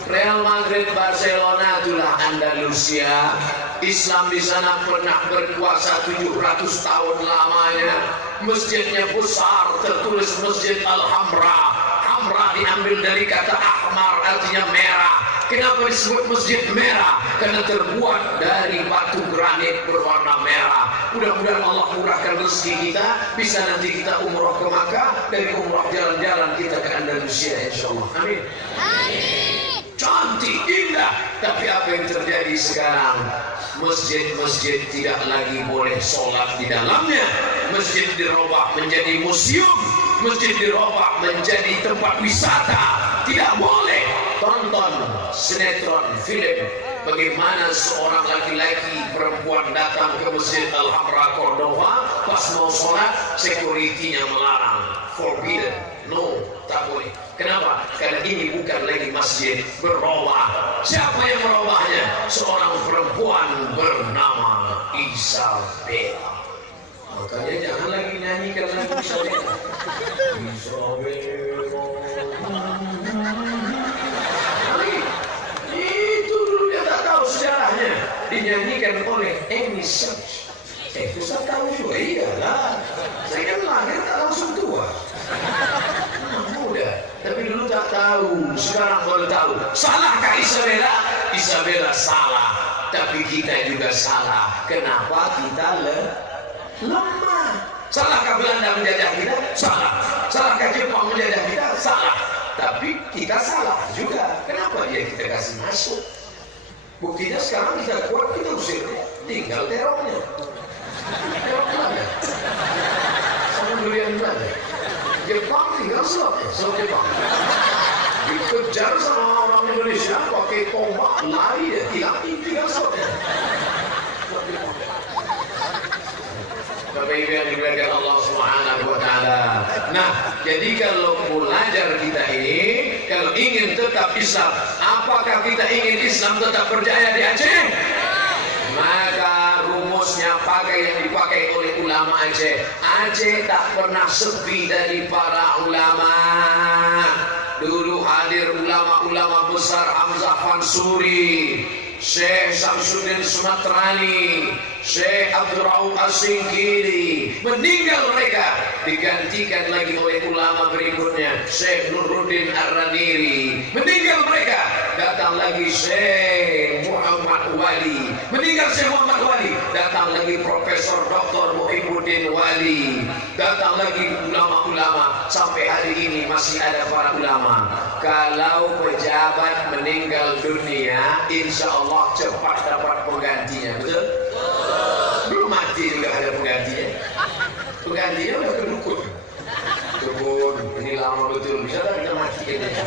Real Madrid Barcelona itulah Andalusia. Islam di sana pernah berkuasa 700 tahun lamanya. Masjidnya besar, tertulis Masjid Al-Hamra. Hamra diambil dari kata ahmar, artinya merah. Kenapa disebut masjid merah? Karena terbuat dari batu granit berwarna merah. Mudah-mudahan Allah murahkan rezeki kita, bisa nanti kita umroh ke Makkah, dari umroh jalan-jalan kita ke Andalusia insyaallah. Amin. Cantik, indah. Tapi apa yang terjadi sekarang? Masjid-masjid tidak lagi boleh sholat di dalamnya. Masjid dirubah menjadi museum. Masjid dirubah menjadi tempat wisata. Tidak boleh tonton sinetron, film. Bagaimana seorang laki-laki perempuan datang ke Masjid Al-Hamra Cordova, pas mau sholat, security-nya melarang. Forbidden. No, tak boleh. Kenapa? Karena ini bukan lagi masjid, berubah. Siapa yang merubahnya? Seorang perempuan bernama Isabella. Makanya jangan lagi nyanyikan lagu Isabella. Itu dulu dia tak tahu sejarahnya. Dinyanyikan oleh Amy Search. Saya tahu juga, iyalah. Saya kan lahir tak langsung tua. Muda, tapi dulu tak tahu, sekarang baru tahu. Salahkah Isabella? Isabella salah, tapi kita juga salah. Kenapa kita lemah? Salahkah Belanda menjajah kita? Salah. Salahkah Jepang menjajah kita? Salah. Tapi kita salah juga. Kenapa dia kita kasih masuk? Buktinya sekarang kita kuat, kita usir dia. Tinggal terornya. Teror Belanda. Sama durian Belanda. Jepang tinggal slot Jepang. Dikejar sama orang Indonesia pakai tombak, lari dia, hilang tinggal slotnya. Bapak Ibu yang dimuliakan Allah Subhanahu wa taala. Nah, jadi kalau belajar kita ini, kalau ingin tetap Islam, apakah kita ingin Islam tetap berjaya di Aceh? Maka rumusnya pakai yang dipakai oleh ulama Aceh. Aceh tak pernah sepi dari para ulama. Dulu hadir ulama-ulama besar, Hamzah Fansuri, Syekh Samsuddin Sumatrani, Syekh Abdul Rauf As-Singkiri. Meninggal mereka, digantikan lagi oleh ulama berikutnya, Syekh Nuruddin Ar-Raniri. Meninggal mereka, datang lagi Syekh Muhammad Wali. Meninggal Syekh Muhammad Wali, datang lagi Profesor Dr. Muhibbuddin Wali. Datang lagi ulama-ulama, sampai hari ini masih ada para ulama. Kalau pejabat meninggal dunia, insya Allah cepat dapat penggantinya, betul? Belum mati juga ada penggantinya. Penggantinya udah kedukun. Dukun, ini lama betul, bisa tak kita matikan dia.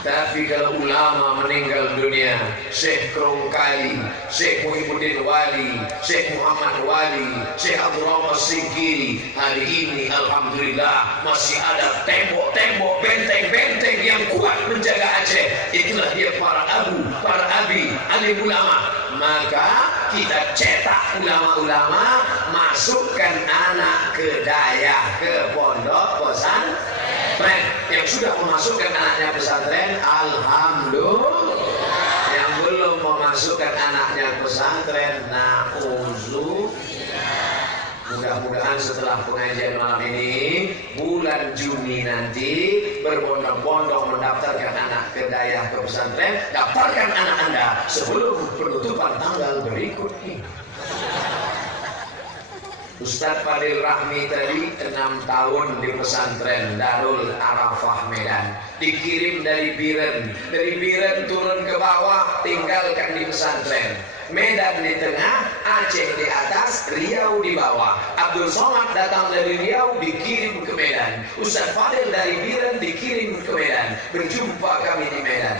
Tapi kalau ulama meninggal dunia, Syekh Krongkali, Syekh Muhibbuddin Wali, Syekh Muhammad Wali, Syekh Abdul Rauf As-Singkiri, hari ini alhamdulillah masih ada tembok-tembok, benteng-benteng yang kuat menjaga Aceh. Itulah dia para abu, para abi, alim ulama. Maka kita cetak ulama-ulama, masukkan anak ke daya, ke pondok pesantren. Yang sudah memasukkan anaknya pesantren, alhamdulillah. Yang belum memasukkan anaknya pesantren, mudah-mudahan setelah pengajian malam ini, bulan Juni nanti berbondong-bondong mendaftarkan anak ke daya ke pesantren. Daftarkan anak Anda sebelum penutupan tanggal berikut ini. Ustadz Fadil Rahmi tadi 6 tahun di pesantren Darul Arafah Medan. Dikirim dari Biren. Dari Biren turun ke bawah, tinggalkan di pesantren. Medan di tengah, Aceh di atas, Riau di bawah. Abdul Somad datang dari Riau, dikirim ke Medan. Ustadz Fadil dari Biren dikirim ke Medan. Berjumpa kami di Medan.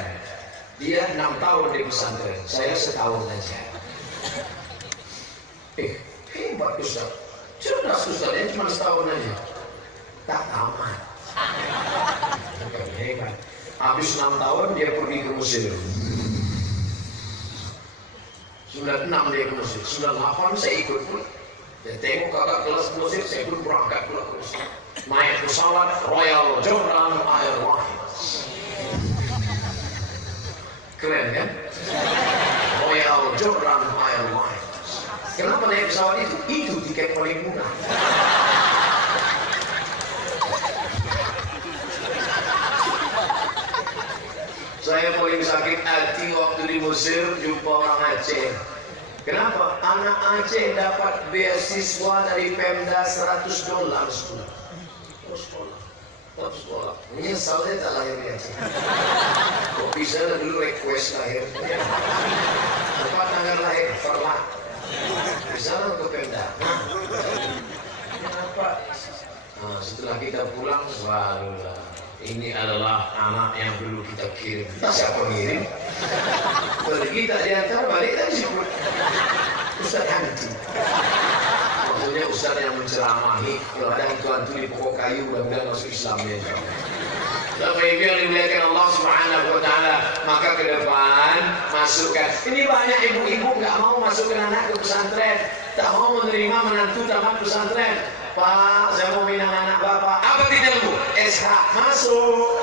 Dia 6 tahun di pesantren, saya setahun saja. Hebat Ustadz. Cerdas Ustadz, cuma setahun aja. Tak tamat. Hebat. Habis 6 tahun dia pergi ke Mesir. Sudah 6 dia ke Mesir. Sudah 8 saya ikut pun. Dan tengok kakak kelas Mesir, saya pun berangkat pula ke Mesir. naik pesawat Royal Jordan Airlines. Keren kan? Royal Jordan Airlines. Kenapa naik pesawat itu? Itu tiket paling murah. Saya paling sakit hati waktu di Mesir jumpa orang Aceh. Kenapa? Anak Aceh dapat beasiswa dari Pemda $100 sekolah. Sekolah. Menyesal saya tak lahir di Aceh. Kok bisa dulu request lahir? Tempat tanggal lahir Perlak. Bisa ke Pemda. Kenapa? Nah, setelah kita pulang barulah. Ini adalah anak yang dulu kita kirim. Kita siapa ngirim? Pergi tak diantar, balik tak disebut Ustaz hantu. Maksudnya Ustaz yang menceramahi. Kalau ada hantu-hantu di pokok kayu, mudah-mudahan masuk Islamnya. Bapak Ibu yang dimuliakan Allah Subhanahu wa Ta'ala, maka ke depan masukkan. Ini banyak ibu-ibu nggak mau masukkan anak ke pesantren, tak mau menerima menantu tamat pesantren. Pak, saya mau minang anak bapak. Apa titelmu? SH. Masuk.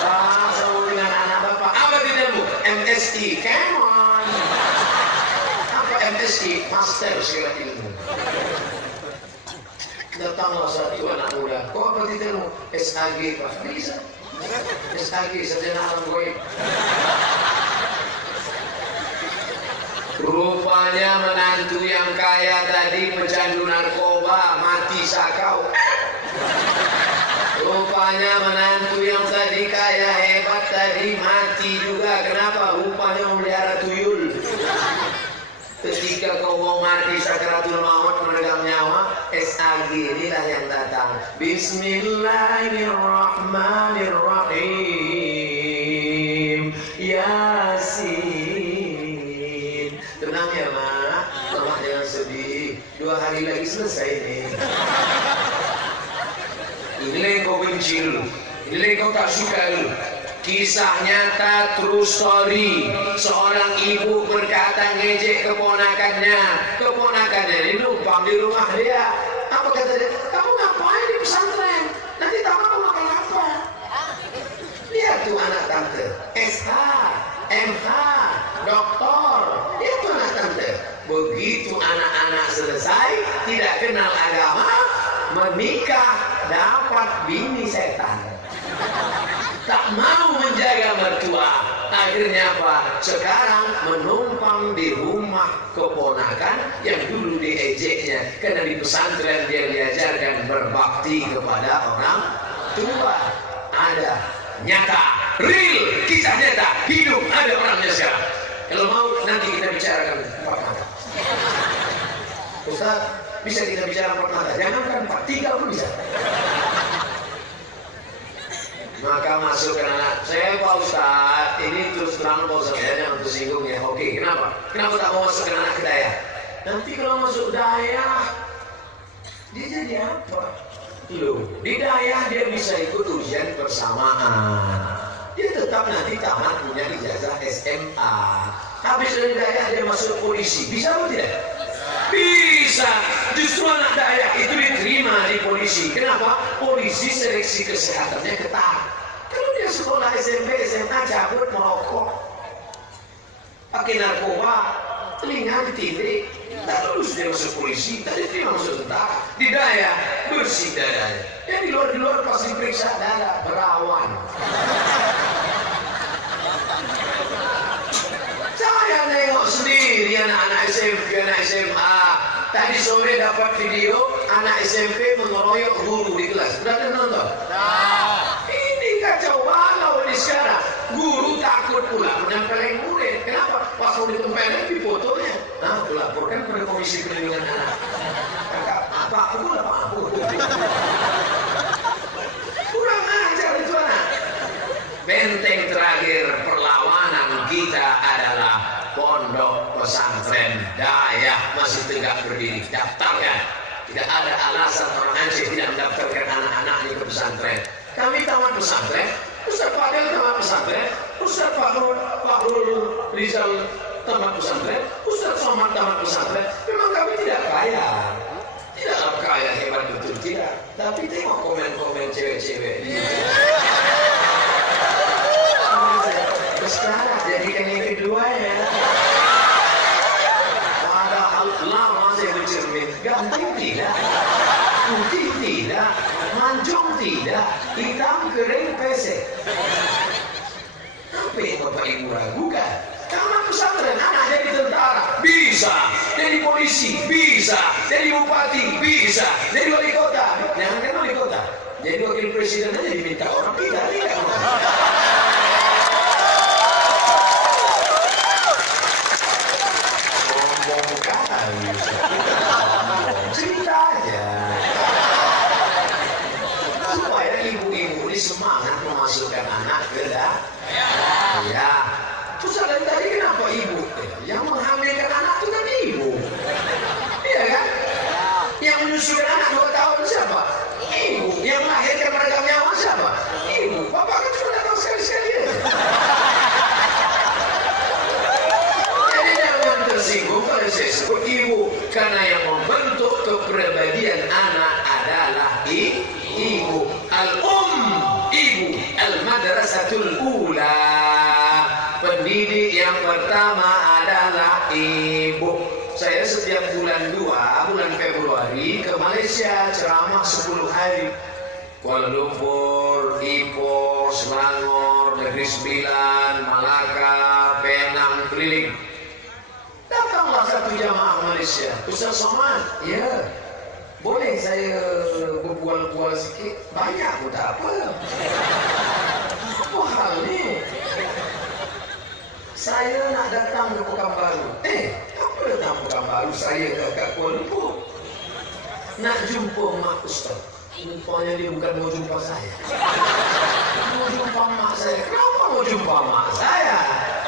Pak, saya mau minang anak bapak. Apa titelmu? MSI. Come on. Apa MSI? Master segala ilmu. Datanglah satu anak muda. Kok apa titelmu? SAG, Pak. Bisa. SAG, sarjana alam gaib. Rupanya menantu yang kaya tadi pecandu narkoba, mati sakau. Rupanya menantu yang tadi kaya hebat tadi mati juga. Kenapa? Rupanya memelihara tuyul. Ketika kau mau mati sakaratul maut meregang nyawa, SAG inilah yang datang. Bismillahirrahmanirrahim. Yasin. Tenang ya mak, mak jangan sedih. 2 hari lagi selesai nih. Inilah yang kau benci dulu, inilah yang kau tak suka dulu. Kisah nyata true story. Seorang ibu berkata ngejek keponakannya. Keponakannya ini numpang di rumah dia. Apa kata dia? Kamu ngapain di pesantren? Nanti tak mau makan apa? Lihat tuh anak tante, SH, MH, doktor. Lihat tuh anak tante. Begitu anak-anak selesai, tidak kenal agama, menikah, dapat bini setan. Tak mau menjaga mertua. Akhirnya apa? Sekarang menumpang di rumah keponakan yang dulu diejeknya. Karena di pesantren dia diajarkan berbakti kepada orang tua. Ada nyata, real, kisah nyata, hidup, ada orangnya sekarang. Kalau mau nanti kita bicarakan empat mata. Ustaz, bisa kita bicara empat mata? Jangankan 4, 3 pun bisa. Maka masuk ke anak saya, Pak Ustaz, ini terus terang Pak Ustaz, jangan tersinggung ya. Oke, kenapa? Kenapa tak mau masuk ke anak ke daya? Nanti kalau masuk daya, dia jadi apa? Loh, di daya dia bisa ikut ujian persamaan. Dia tetap nanti tamat punya ijazah SMA. Habis dari daya dia masuk polisi, bisa atau tidak? Bisa. Justru anak dayak itu diterima di polisi. Kenapa? Polisi seleksi kesehatannya ketat. Kalau dia sekolah SMP, SMA cabut merokok, pakai narkoba, telinga ditindik, tak lulus dia masuk polisi, tak diterima masuk tentara. Di daya bersih dadanya. Ya di luar pasti periksa dada berawan. Saya nengok sendiri anak-anak SMP, anak SMA. Tadi sore dapat video anak SMP mengeroyok guru di kelas. Sudah ada nonton? Nah. Ini kacau balau ini sekarang. Guru takut pula menempelin murid. Kenapa? Pas mau ditempelin di fotonya. Nah, laporkan pada Komisi Perlindungan Anak. Kakak, apa aku lah Pak? Kurang ajar itu anak. Benteng terakhir perlawanan kita adalah pondok pesantren Dayah masih tegak berdiri. Daftarkan. Tidak ada alasan orang Aceh tidak mendaftarkan anak-anaknya ke pesantren. Kami tamat pesantren, Ustaz Fadil tamat pesantren, Ustaz Fahrul Rizal tamat pesantren, Ustaz Somad tamat pesantren. Memang kami tidak kaya. Tidaklah kaya hebat betul, tidak. Tapi tengok komen-komen cewek-cewek. Sekarang jadikan yang kedua ya. Padahal lama saya bercermin, ganteng tidak, putih tidak, mancung tidak, hitam kering pesek. Apa yang Bapak Ibu ragukan? Karena pesantren anak jadi tentara, bisa. Jadi polisi, bisa. Jadi bupati, bisa. Jadi wali kota, jangan kan wali kota. Jadi wakil presiden aja diminta orang tidak. Ngomong kali, cerita aja. Supaya ibu-ibu ini semangat memasukkan anak ke ya. Terus dari tadi kenapa ibu? Yang menghamilkan anak itu kan ibu. Iya kan? Yang menyusukan anak 2 tahun siapa? Ibu. Yang melahirkan meregang nyawa siapa? Ibu. Bapak kan cuma datang sekali-sekali aja. Jadi jangan tersinggung kalau saya sebut ibu. Karena yang membentuk kepribadian anak adalah ibu. Ibu. Al-madrasatul ula. Pendidik yang pertama adalah ibu. Saya setiap bulan 2, bulan Februari ke Malaysia ceramah 10 hari. Kuala Lumpur, Ipoh, Selangor, Negeri Sembilan, Malaka, Penang, keliling. Datanglah satu jamaah Malaysia. Ustaz Somad, ya. Boleh saya berbual-bual sikit? Banyak pun tak apa. Apa hal ni? Saya nak datang ke Pekanbaru. Apa datang Pekanbaru? Saya kat Kuala Lumpur. Nak jumpa mak Ustaz. Rupanya dia bukan mau jumpa saya. Mau jumpa mak saya. Kenapa mau jumpa mak saya?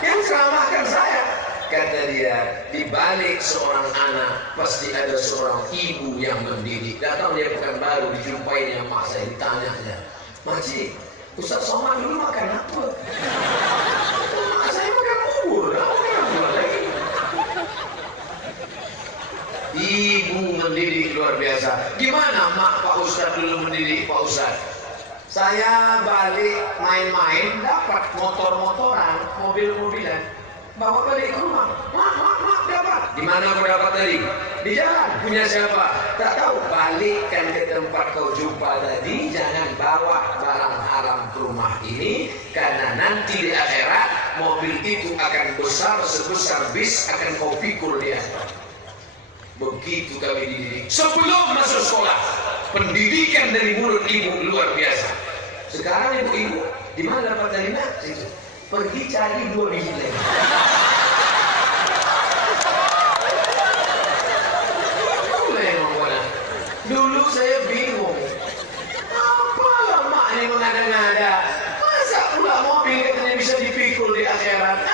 Yang ceramahkan saya. Kata dia, di balik seorang anak pasti ada seorang ibu yang mendidik. Datang dia Pekanbaru, dijumpainya mak saya, ditanyanya, Makcik, Ustaz Somad dulu makan apa? Mak saya makan bubur, apa lagi? Ibu mendidik luar biasa. Gimana mak Pak Ustaz dulu mendidik Pak Ustaz? Saya balik main-main, dapat motor-motoran, mobil-mobilan. Bawa balik ke rumah. Mak, dapat. Di mana kau dapat tadi? Di jalan. Punya siapa? Tak tahu. Balikkan ke tempat kau jumpa tadi. Jangan bawa barang haram ke rumah ini. Karena nanti di akhirat, mobil itu akan besar sebesar bis akan kau pikul di akhirat. Begitu kami dididik. Sebelum masuk sekolah, pendidikan dari mulut ibu luar biasa. Sekarang ibu-ibu, di mana dapat dari nak? Situ. Pergi cari 2 biji lagi. Dulu saya bingung. Apalah mak ini mengada-ngada? Masa pula mobil katanya bisa dipikul di akhirat?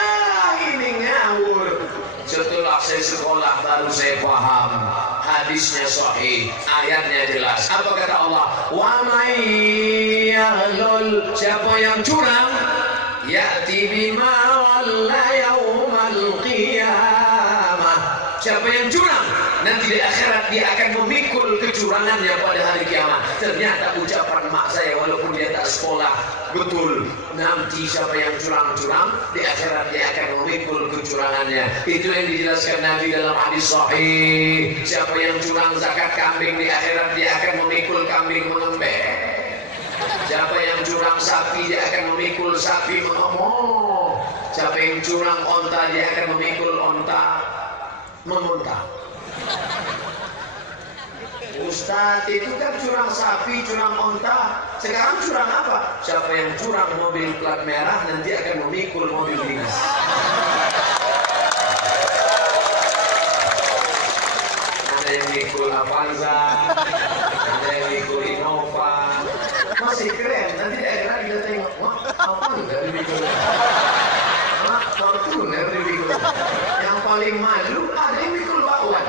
Ini ngawur. Setelah saya sekolah baru saya paham. Hadisnya sahih, ayatnya jelas. Apa kata Allah? Wa may yaghlul, siapa yang curang, ya'ti bima walla yaumal qiyamah. Siapa yang curang, nanti di akhirat dia akan memikul kecurangannya pada hari kiamat. Ternyata ucapan mak saya walaupun dia tak sekolah betul. Nanti siapa yang curang-curang, di akhirat dia akan memikul kecurangannya. Itu yang dijelaskan Nabi dalam hadis sahih. Siapa yang curang zakat kambing, di akhirat dia akan memikul kambing mengembek. Siapa yang curang sapi, dia akan memikul sapi mengemok. Siapa yang curang onta, dia akan memikul onta memuntah. Ustaz, itu kan curang sapi, curang onta. Sekarang curang apa? Siapa yang curang mobil plat merah, nanti akan memikul mobil dinas. Ada yang mikul Avanza, ada yang mikul Innova. Masih keren, nanti daerah kita tengok, wah, apa enggak dipikul? Wah, Fortuner dipikul. Yang paling malu, ada yang mikul bakwan.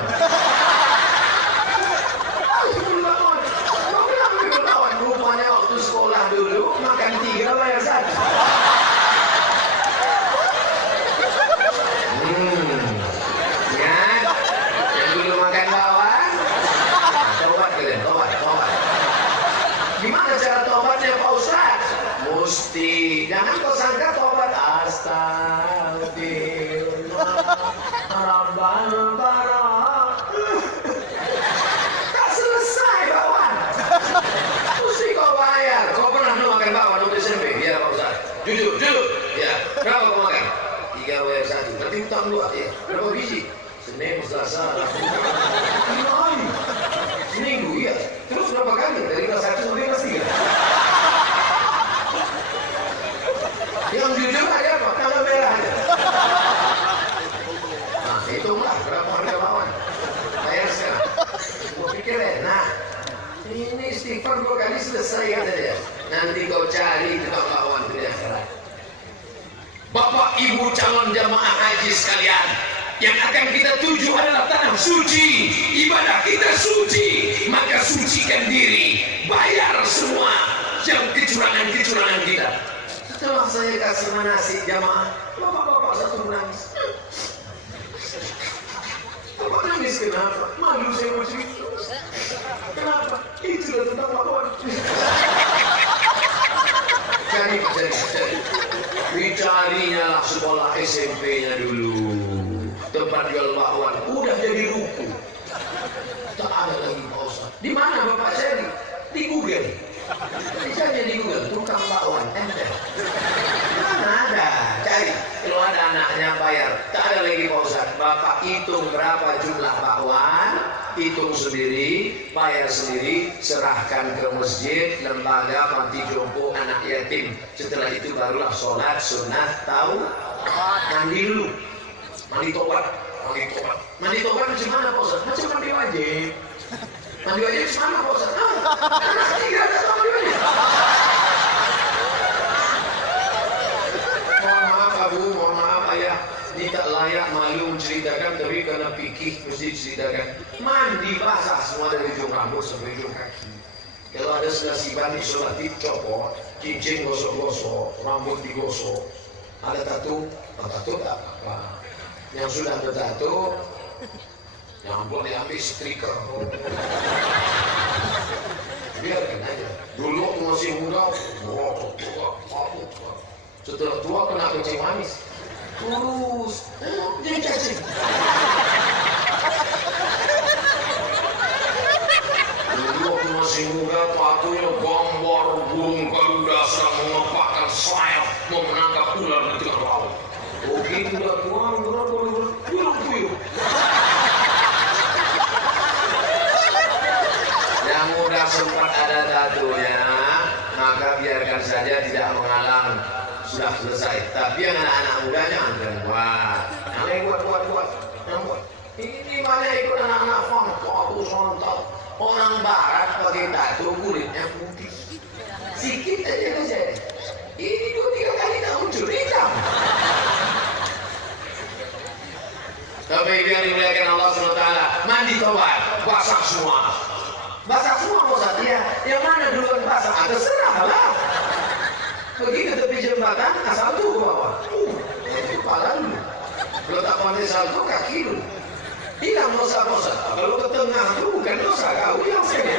Rupanya waktu sekolah dulu, makan 3 bayar 1. Ya, yang dulu makan bakwan, tobat kalian, tobat. Rabbal bara. Tak selesai bakwan. Mesti kau bayar. Kau pernah makan bakwan untuk SMP? Ya Pak Ustaz. Jujur. Ya. Berapa kau makan? 3 bayar 1. Nanti hutang 2 ya. Berapa biji? Senin, Selasa, Rabu. 5 hari. Seminggu ya. Terus berapa kali? Dari kelas 1 sampai kelas 3. Yang jujur aja apa? Tanggal merah aja. Nah, hitunglah berapa harga bakwan. Bayar sekarang. Gua pikir nah, ini istighfar 2 kali selesai kata dia. Nanti kau cari tukang bakwan di akhirat. Bapak Ibu calon jamaah haji sekalian, yang akan kita tuju adalah tanah suci. Ibadah kita suci, maka sucikan diri. Bayar semua yang kecurangan-kecurangan kita. Setelah saya kasih manasik jamaah, bapak-bapak satu menangis. Bapak nangis kenapa? Malu saya mau cerita. Kenapa? Itu sudah tentang bakwan. Cari. Dicarinya lah sekolah SMP-nya dulu. Tempat jual bakwan udah jadi ruku. Tak ada lagi Pak Ustaz. Di mana Bapak cari? Di Google. Cari di Google tukang bakwan enter. Mana ada? Cari. Kalau ada anaknya bayar. Tak ada lagi Pak Ustaz. Bapak hitung berapa jumlah bakwan, hitung sendiri, bayar sendiri, serahkan ke masjid, lembaga panti jompo anak yatim. Setelah itu barulah sholat sunat tahu mandi dulu. Mandi tobat. Mandi tobat macam mana Pak Ustaz? Macam mandi wajib. Mandi wajib macam mana Pak Ustaz? Anak 3 ada mandi wajib. Mohon maaf Abu, mohon maaf Ayah. Ini tak layak malu menceritakan, tapi karena fikih mesti diceritakan. Mandi basah semua dari ujung rambut sampai ujung kaki. Kalau ada senasiban isolatif copot, cincin gosok-gosok, rambut digosok. Ada tato tak apa-apa. Yang sudah bertato, yang boleh ambil stiker. Biarkan aja. Dulu waktu masih muda, setelah tua kena kencing manis. Kurus, jadi cacing. Dulu waktu masih muda, patunya gambar burung garuda sedang mengepakkan sayap mau menangkap ular di tengah laut. Oh gitu udah tua, puyuh. Yang muda sempat ada tatonya, maka biarkan saja tidak menghalang. Sudah selesai. Tapi yang anak-anak muda jangan buat. Yang lain buat. Ini mana ikut anak-anak fontal. Orang barat pakai tato kulitnya putih. Sikit aja saja. Ini 2-3 kali tak muncul hitam. Tapi biar dimuliakan Allah SWT, mandi tobat, basah semua. Basah semua Ustaz ya. Yang mana duluan basah? Terserahlah. Begitu tepi jembatan, asal tuh ke bawah. Kepala dulu. Kalau tak pandai salto, kaki dulu. Hilang dosa-dosa. Kalau ke tengah itu bukan dosa, kau yang saya.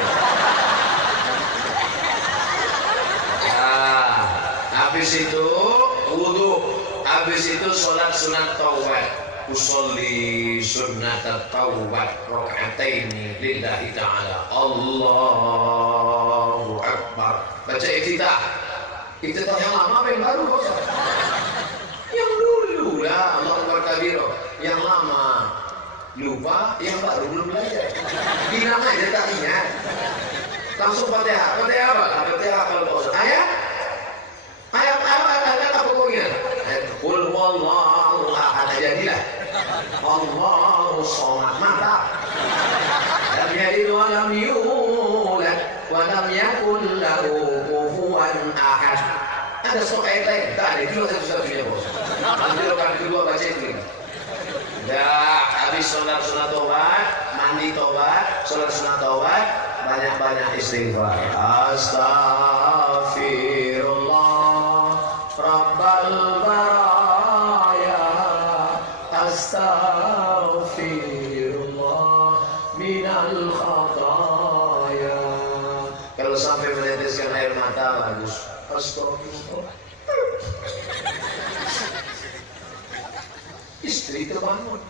Habis itu wudu, habis itu sholat sunat taubat. Usolli sunat taubat rakaataini lillahi ta'ala. Allahu Akbar. Baca iftitah. Iftitah yang lama apa yang baru Ustaz? Yang dulu lah, Allahu Akbar kabir. Yang lama lupa, yang baru belum belajar. Bilang aja tak ingat. Langsung Fatihah. Fatihah apa? Fatihah kalau Ustaz. Ayat apa pokoknya? Qul huwallahu ahad, jadilah. Allahu shamad, mantap. Lam yalid wa lam yulad wa lam yakul lahu kufuwan ahad. Ada stok ayat lain? Tak ada, itu satu-satunya bos. Nanti rokaat kedua baca itu. Dah, habis sholat sunat taubat, mandi taubat, sholat sunat taubat, banyak-banyak istighfar. Astaghfirullah Rabbal baraya, astaghfirullah minal khataya. Kalau sampai meneteskan air mata bagus. Astagfirullah. Istri terbangun.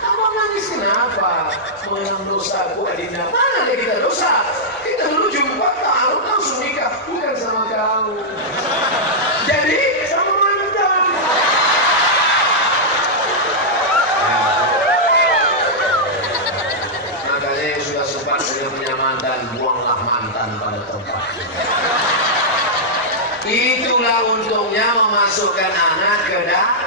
Kamu nangis kenapa? Menang dosaku Adinda. Mana ada kita dosa? Kita dulu jumpa taruh langsung nikah, bukan sama kamu. Jadi sama mantan. Makanya yang sudah sempat punya mantan, buanglah mantan pada tempat. Itulah untungnya memasukkan anak ke daya.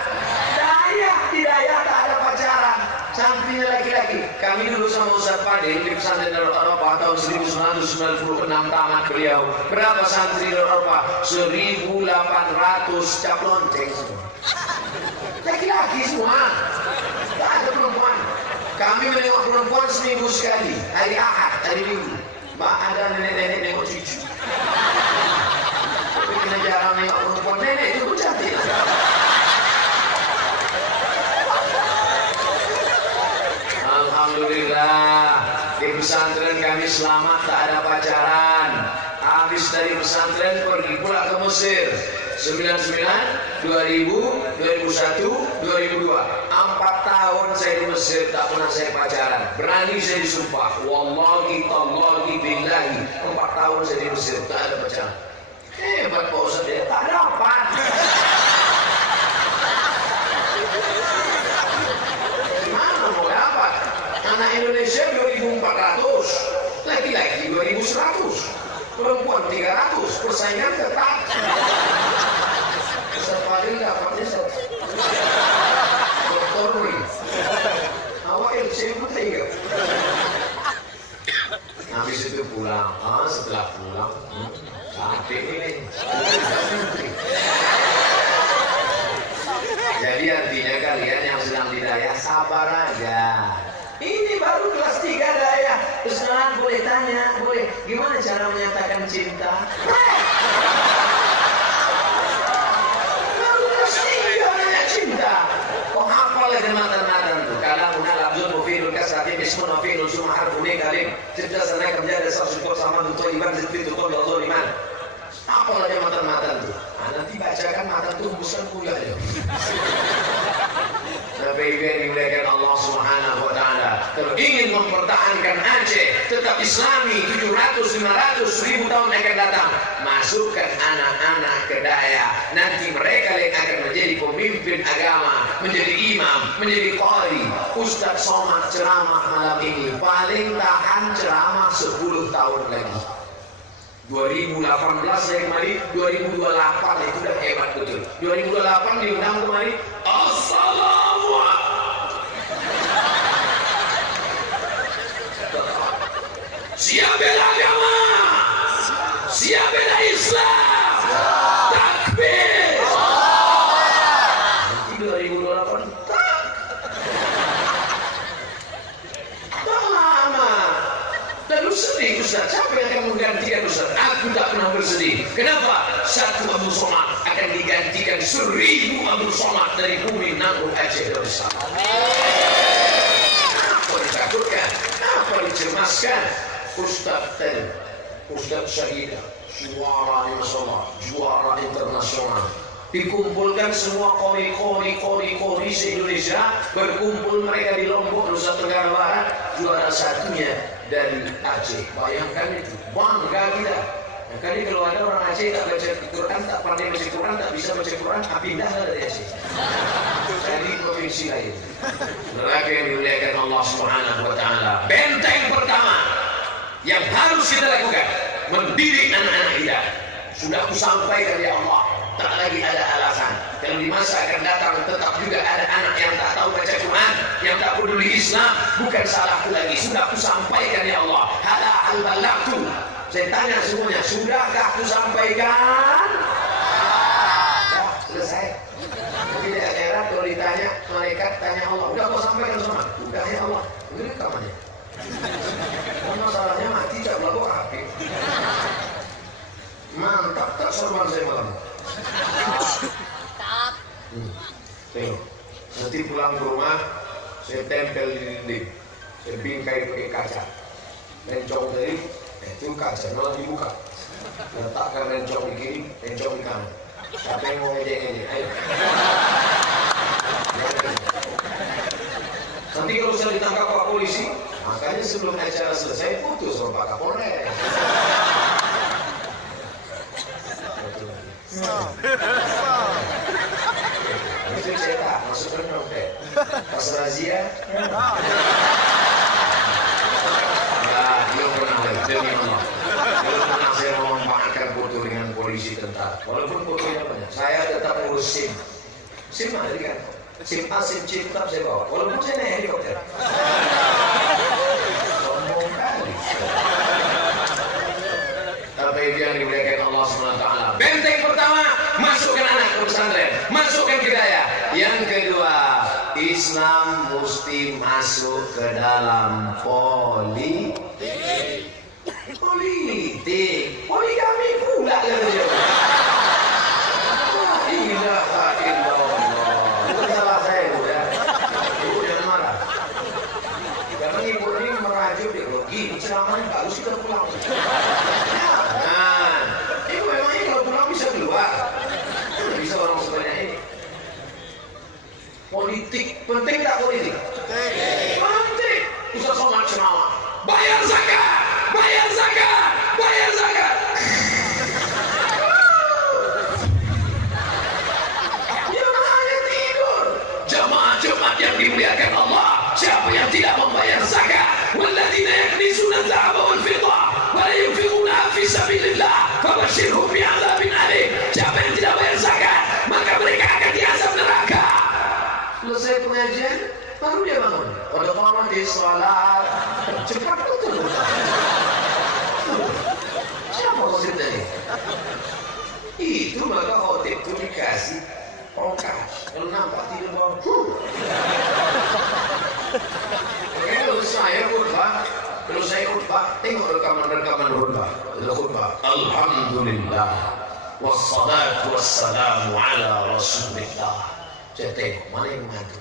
Di daya tak ada pacaran. Sampingnya laki-laki. Kami dulu sama Ustaz Fadil di pesantren Darul Arafah tahun 1996 tamat beliau. Berapa santri Darul Arafah? 1.800 cap lonceng semua. Laki-laki semua. Tak ada perempuan. Kami menengok perempuan seminggu sekali. Hari Ahad, hari Minggu. Mbak ada nenek-nenek nengok cucu. Tapi kena jarang nengok perempuan. Nenek itu pun cantik. Alhamdulillah di pesantren kami selamat, tak ada pacaran. Habis dari pesantren pergi pula ke Mesir 99, 2000, 2001, 2002. 4 tahun saya di Mesir tak pernah saya pacaran. Berani saya disumpah, wallahi tallahi billahi, 4 tahun saya di Mesir tak ada pacaran. Hebat Pak Ustaz ya, tak dapat. Gimana mau dapat? Anak Indonesia 2.400, laki-laki 2.100, perempuan 300, persaingan ketat. Ustaz Fadil dapatnya Dr. Ri. Awak LC putih ke? Habis itu pulang. Setelah pulang, capek ini. Jadi artinya kalian yang sedang di daya sabar aja. Ini baru kelas 3 daya. Ustaz boleh tanya, boleh gimana cara menyatakan cinta? Baru kelas 3 nanya cinta. Kok hafal lagi matan-matan tuh? Kalamuna labzun mufidul kasrati bismun mufidul summa harfuni kalim. Cerdas sana kerja dasar syukur sama untuk iman zidfitul qawli Allah iman. Apa lagi matan-matan tuh? Nanti bacakan matan tuh bukan kuliah ya. Nabi yang dimuliakan Allah Subhanahu wa taala, kalau ingin mempertahankan Aceh tetap Islami 700, 500, 1000 tahun akan datang, masukkan anak-anak ke daya. Nanti mereka yang akan menjadi pemimpin agama, menjadi imam, menjadi qari. Ustaz Somad ceramah malam ini paling tahan ceramah 10 tahun lagi. 2018 saya kemari, 2028 itu udah hebat betul. 2028 diundang kemari, Assalamualaikum. Siap bela agama, siap bela Islam, takbir. Nanti 2028 tak lama. Lalu sedih Ustaz, siapa yang akan menggantikan Ustaz? Aku tak pernah bersedih. Kenapa? Satu Abdul Somad akan digantikan 1000 Abdul Somad dari bumi Nanggung Aceh Darussalam. Apa ditakutkan? Apa dicemaskan? Ustaz tadi, Ustaz Syahidah, suara nasional, juara internasional. Dikumpulkan semua kori se-Indonesia, berkumpul mereka di Lombok, Nusa Tenggara Barat, juara satunya dari Aceh. Bayangkan itu, bangga kita. Nah, kali kalau ada orang Aceh tak baca Quran, tak pandai baca Quran, tak bisa baca Quran, pindahlah dari Aceh. Jadi provinsi lain. Neraka yang dimuliakan Allah Subhanahu wa taala. Benteng pertama yang harus kita lakukan, mendidik anak-anak kita. Sudah aku sampaikan ya Allah, tak lagi ada alasan. Kalau di masa akan datang tetap juga ada anak yang tak tahu baca Quran, yang tak peduli Islam. Bukan salahku lagi, sudah aku sampaikan ya Allah. Hal balagtu. Saya tanya semuanya, sudahkah aku sampaikan? Sudah, selesai. Jadi di akhirat kalau ditanya, malaikat tanya Allah, udah kau sampaikan semua? Udah ya Allah. Ini rekamannya. Masalahnya mati tak berlaku api. Mantap tak seruan saya malam. Mantap. Tengok. Nanti pulang ke rumah, saya tempel di dinding, saya bingkai pakai kaca. Rencong tadi, itu kaca malah dibuka. Letakkan rencong di kiri, rencong di kanan. Siapa yang mau ngejek-ngejek? Ayo. sama Pak Kapolres. Itu cetak masuk ke dompet. Pas razia. Belum pernah lagi demi Allah. Belum pernah saya memanfaatkan foto dengan polisi tentara. Walaupun fotonya banyak, saya tetap urus SIM. SIM ada kan? SIM A, SIM C tetap saya bawa. Walaupun saya naik helikopter. Sombong kali. Tapi itu yang dimuliakan Allah SWT. Benteng pertama, masukkan anak ke pesantren, masukkan hidayah. Yang kedua, Islam mesti masuk ke dalam politik. Poligami pula kata dia. Ilaha illallah. Bukan salah saya ya. Jangan marah. Karena ibu ini merajuk dia. Gini ceramahnya bagus kita pulang. Nah, ibu memangnya kalau pulang bisa keluar. Tidak bisa orang sebanyak ini. Politik penting tak politik? Penting. Bisa somat ceramah. Bayar zakat, bayar zakat, bayar zakat. Jangan hanya tidur. Jamaah-jamaah yang dimuliakan Allah, siapa yang tidak membayar zakat? Walladzina yaknizuna adh-dhahaba wal fidda wa la yunfiquna fi sabilillah fabashshirhum bi'adzabin alim. Siapa yang tidak bayar zakat, maka mereka akan diazab neraka. Selesai pengajian, baru dia bangun. Pada malam dia salat, cepat betul. Siapa khotib tadi? Itu maka khotib itu dikasih pongkat. Kalau nampak tidak bawah. Kalau saya khutbah, tengok rekaman khutbah. Khutbah. Alhamdulillah, wassalatu wassalamu ala Rasulillah. Saya tengok mana yang mati.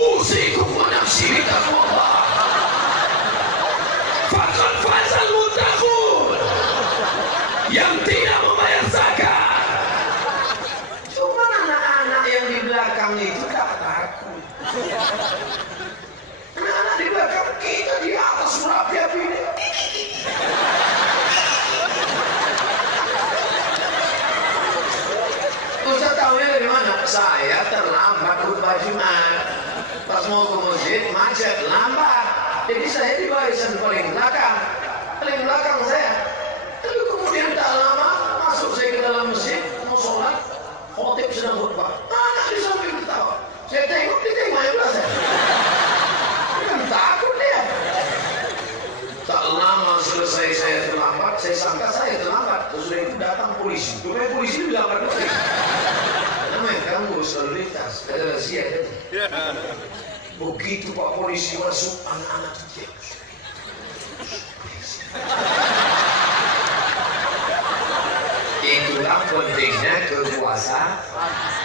Usikum wa nafsi bitaqwallah. Faqad fazal muttaqun. Yang tidak membayar zakat. Cuma anak-anak yang di belakang itu tak takut. Anak-anak di belakang kita di atas berapi-api ini. Ustaz tahunya dari mana? Saya terlambat khutbah Jumat. Pas mau ke masjid macet, lambat. Jadi saya di barisan paling belakang saya. Lalu kemudian tak lama masuk saya ke dalam masjid mau sholat, khotib sedang khutbah. Anak di samping ketawa. Saya tengok yang belah saya. Kan takut dia. Tak lama selesai saya terlambat, saya sangka saya terlambat. Sesudah itu datang polisi. Cuma polisi bilang pada saya. Namanya ganggu lalu lintas, ada razia kan? Begitu Pak polisi masuk, anak-anak kecil. Itulah pentingnya kekuasaan.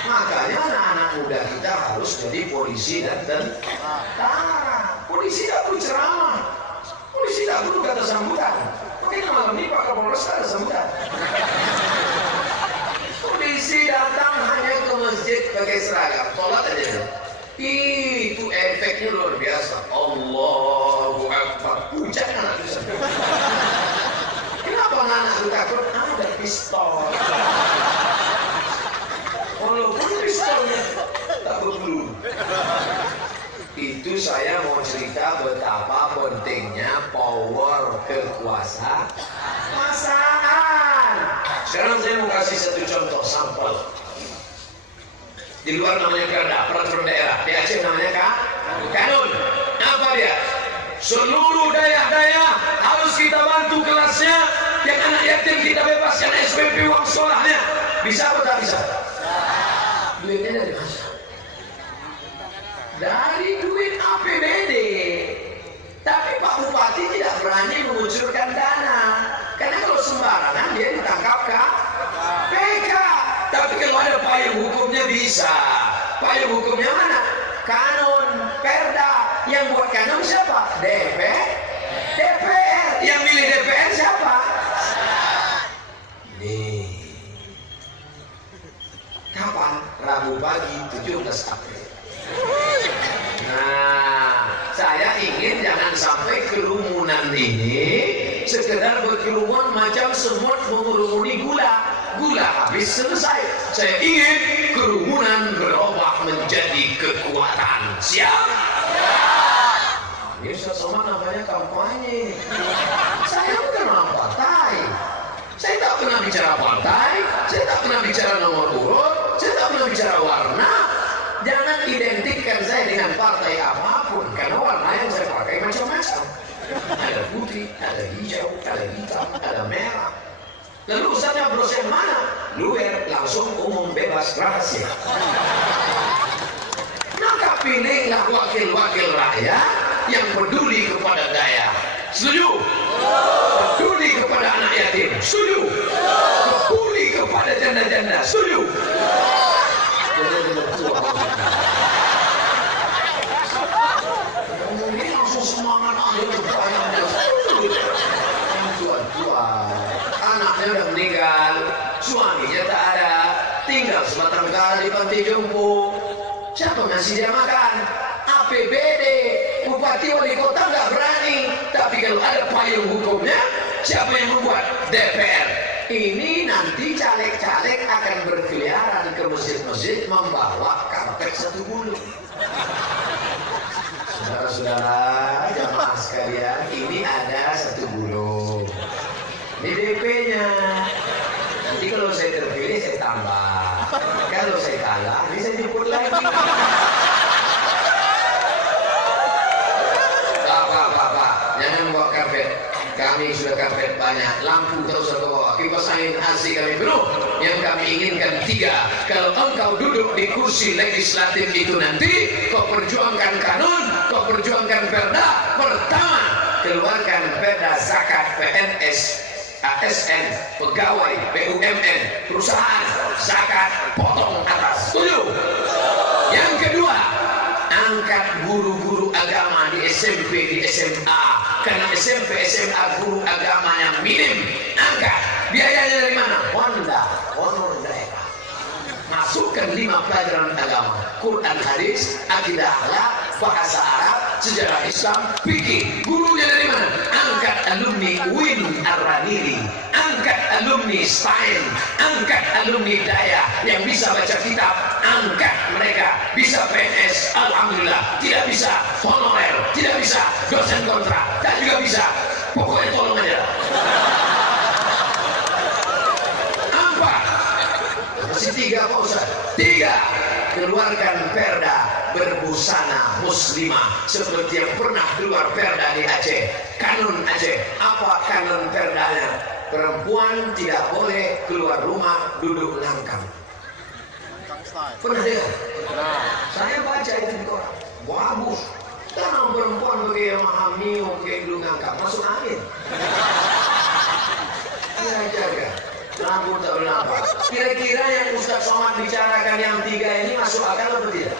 Makanya anak-anak muda kita harus jadi polisi dan tentara. Polisi tak perlu ceramah, polisi tak perlu kata sambutan. Makanya malam ini Pak Kapolres ada sambutan. Polisi datang hanya ke masjid pakai seragam, sholat aja. Itu efeknya luar biasa. Allahu Akbar. Puncak anak itu. Kenapa anak itu takut? Ada pistol. Walaupun pistolnya takut dulu. Itu saya mau cerita betapa pentingnya power kekuasaan. Sekarang saya mau kasih satu contoh sampel. Di luar namanya Perda, peraturan daerah. Di Aceh namanya kanun. Apa dia? Seluruh daerah-daerah harus kita bantu kelasnya. Yang anak yatim kita bebaskan SPP uang sekolahnya. Bisa atau tak bisa? Duitnya dari mana? Dari duit APBD. Tapi Pak Bupati tidak berani mengucurkan dana. Karena kalau sembarangan dia ditangkap KPK. Tapi kalau ada payung hukumnya bisa. Payung hukumnya mana? Kanun, Perda. Yang buat kanun siapa? DPR. Yang milih DPR siapa? Nih. Kapan? Rabu pagi 17 April. Nah, saya ingin jangan sampai kerumunan ini sekedar berkerumun macam semut mengerumuni gula. Gula habis selesai. Saya ingin kerumunan berubah menjadi kekuatan. Siap? Ini sama namanya kampanye. Saya bukan orang partai. Saya tak pernah bicara partai. Saya tak pernah bicara nomor urut. Saya tak pernah bicara warna. Jangan identikkan saya dengan partai apapun, karena warna yang saya pakai macam-macam. Ada putih, ada hijau, ada hitam, ada merah. Lalu Ustaznya bros yang mana? Luar, langsung umum bebas rahasia. Maka pilihlah wakil-wakil rakyat yang peduli kepada daya. Setuju? Peduli kepada anak yatim. Setuju? Peduli kepada janda-janda. Setuju? Ngomongin langsung semangat aja berbayang yang tua-tua, anaknya udah meninggal, suaminya tak ada, tinggal sebatang kara di panti jompo. Siapa ngasih dia makan? APBD. Bupati wali kota nggak berani, tapi kalau ada payung hukumnya, siapa yang membuat? DPR. Ini nanti caleg-caleg akan berkeliaran ke masjid-masjid membawa karpet satu gulung. Saudara-saudara, jamaah sekalian, ini ada satu gulung. Ini DP-nya. Nanti kalau saya terpilih saya tambah. Kalau saya kalah, ini saya jemput lagi. Pak, jangan bawa karpet. Kami sudah karpet banyak, lampu tak usah bawa, kipas angin AC kami penuh. Yang kami inginkan 3. Kalau engkau duduk di kursi legislatif itu nanti, kau perjuangkan kanun, kau perjuangkan perda. Pertama, keluarkan perda zakat PNS, ASN, pegawai, BUMN, perusahaan, zakat, potong atas. Setuju? Yang kedua, angkat guru-guru agama di SMP, di SMA. Karena SMP, SMA guru agamanya minim. Angkat. Biayanya dari mana? Honor mereka. Masukkan 5 pelajaran agama. Quran, hadis, akidah akhlak, bahasa Arab, sejarah Islam, fikih. Gurunya dari mana? Angkat alumni Win Ar-Raniri. Angkat alumni Stein. Angkat alumni Daya yang bisa baca kitab. Angkat mereka bisa PNS, alhamdulillah. Tidak bisa honorer, tidak bisa dosen kontrak, tak juga bisa. Pokoknya tolong aja. Apa? Masih 3 Pak Ustaz. 3. Keluarkan perda berbusana muslimah seperti yang pernah keluar perda di Aceh. Kanun Aceh. Apa kanun perdanya? Perempuan tidak boleh keluar rumah duduk ngangkang. Pernah dengar? Saya baca itu di koran. Bagus. Karena perempuan pakai memahami, pakai dulu ngangkang, masuk angin. Iya jaga. Rambut tak bernafas. Kira-kira yang Ustaz Somad bicarakan yang 3 ini masuk akal atau tidak?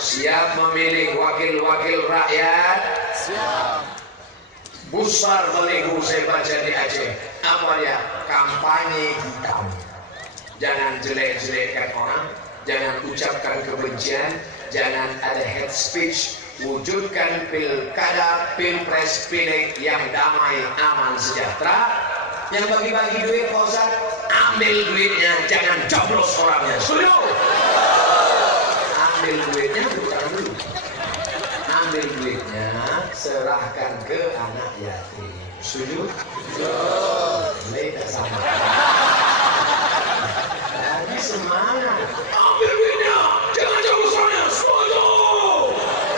Siap memilih wakil-wakil rakyat? Siap. Besar balihu saya baca di Aceh. Apa dia? Kampanye hitam. Jangan jelek-jelekkan orang, jangan ucapkan kebencian, jangan ada hate speech. Wujudkan pilkada, pilpres, pileg yang damai, aman, sejahtera. Yang bagi-bagi duit, Pak Ustaz, ambil duitnya, jangan coblos orangnya. Setuju? Ambil duitnya, bukan dulu. Ambil duitnya, serahkan ke anak yatim. Setuju? Tidak sama. Jadi semangat. Ambil duitnya, jangan coblos orangnya. Setuju?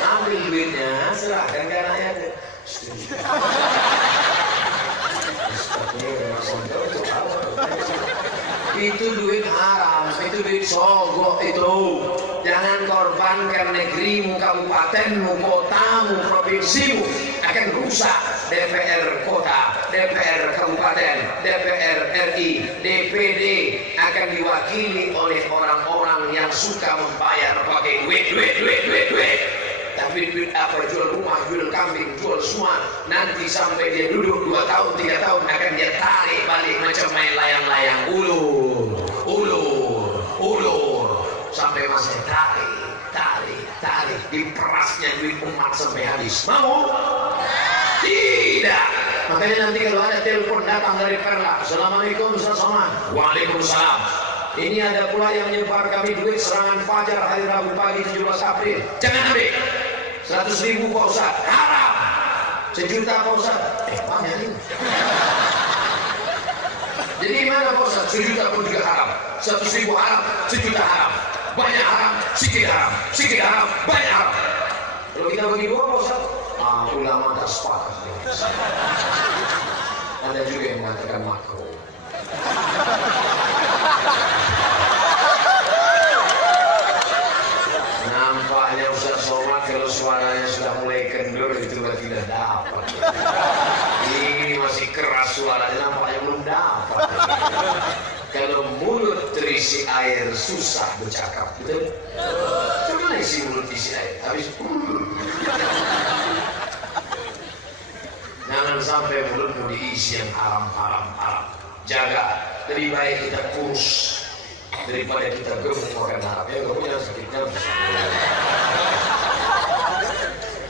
Ambil duitnya, serahkan ke anak yatim. Setuju? Itu duit haram, itu duit sogok itu. Jangan korbankan negerimu, kabupatenmu, kotamu, provinsimu akan rusak. DPR kota, DPR kabupaten, DPR RI, DPD akan diwakili oleh orang-orang yang suka membayar pakai duit. Tapi duit apa? Jual rumah, jual kambing, jual semua. Nanti sampai dia duduk 2 tahun, 3 tahun akan dia tarik balik macam main layang-layang. Ulur sampai masa tarik. diperasnya duit umat sampai habis. Mau? Tidak. Makanya nanti kalau ada telepon datang dari Perla, Assalamualaikum Ustaz Somad. Waalaikumsalam. Ini ada pula yang menyebar kami duit serangan fajar hari Rabu pagi 17 April. Jangan ambil. 100.000 Pak Ustaz. Haram. 1 juta Pak Ustaz. Banyak ini. Jadi mana Pak Ustaz? 1 juta pun juga haram. 100.000 haram, 1 juta haram. Banyak haram, sedikit haram. Sedikit haram, banyak haram. Kalau kita bagi dua Pak Ustaz, ulama tak sepakat. Ada juga yang mengatakan makro. Nampaknya Ustaz Somad kalau suaranya sudah mulai kendur itu berarti tidak dapat. Ini masih keras suaranya, nampaknya belum dapat. Kalau mulut terisi air susah bercakap, betul? Coba isi mulut isi air, habis. Jangan sampai mulutmu diisi yang haram. Jaga, lebih baik kita kurus daripada kita gemuk makan haram. Ya, gak punya sakitnya.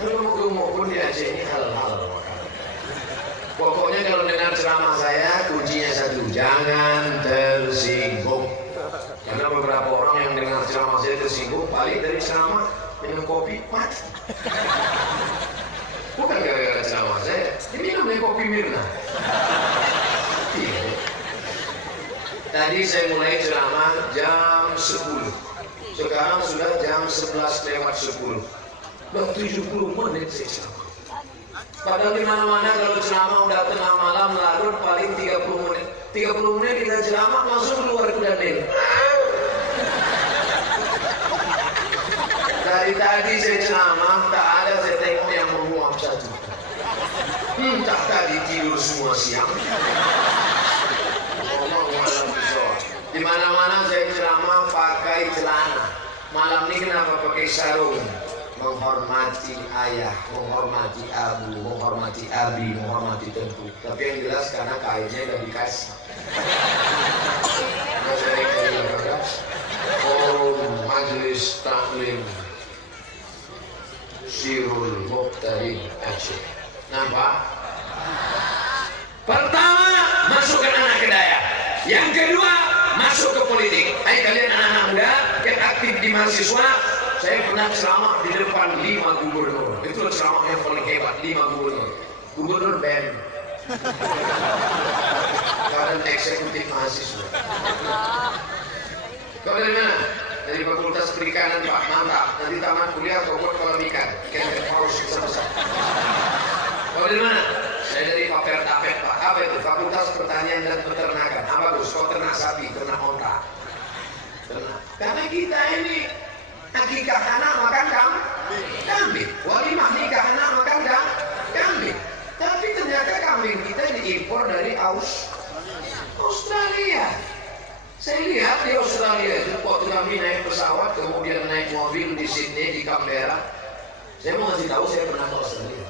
Kalau gemuk pun di Aceh ini halal makan. Pokoknya kalau dengar ceramah saya, kuncinya satu, jangan tersinggung. Karena beberapa orang yang dengar ceramah saya tersinggung, balik dari ceramah minum kopi, mati. Bukan gara-gara ceramah saya, ini namanya kopi Mirna. Tadi saya mulai ceramah jam 10. Sekarang sudah jam 11:10. Udah 70 menit saya ceramah. Padahal di mana-mana kalau ceramah udah tengah malam larut paling 30 menit. 30 menit kita ceramah langsung keluar kuda nil. Dari tadi saya ceramah tak ada saya tengok yang menguap satu. Tak tadi tidur semua siang. Di mana-mana saya ceramah pakai celana. Malam ini kenapa pakai sarung? Menghormati ayah, menghormati abu, menghormati abi, menghormati tentu. Tapi yang jelas karena kainnya udah dikasih. Majelis Taklim Sirul Muqtari Aceh. Nampak? Pertama, masukkan anak ke daya. Yang kedua, masuk ke politik. Hai kalian anak-anak muda yang aktif di mahasiswa. Saya pernah ceramah di depan 5 gubernur. Itu ceramah yang paling hebat, 5 gubernur. Gubernur BEM. Badan Eksekutif Mahasiswa. Kau dari mana? Dari Fakultas Perikanan Pak, mantap. Nanti tamat kuliah kau buat kolam ikan. Kayak paus besar-besar. Kau dari mana? Saya dari Fakultas Pak. Apa itu? Fakultas Pertanian dan Peternakan. Bagus, kau ternak sapi, ternak onta. Karena kita ini akikah anak makan kambing, walimah nikah anak makan kambing. Tapi ternyata kambing kita diimpor dari Australia. Saya lihat di Australia itu waktu kami naik pesawat kemudian naik mobil di Sydney, di Canberra. Saya mau ngasih tahu saya pernah ke Australia.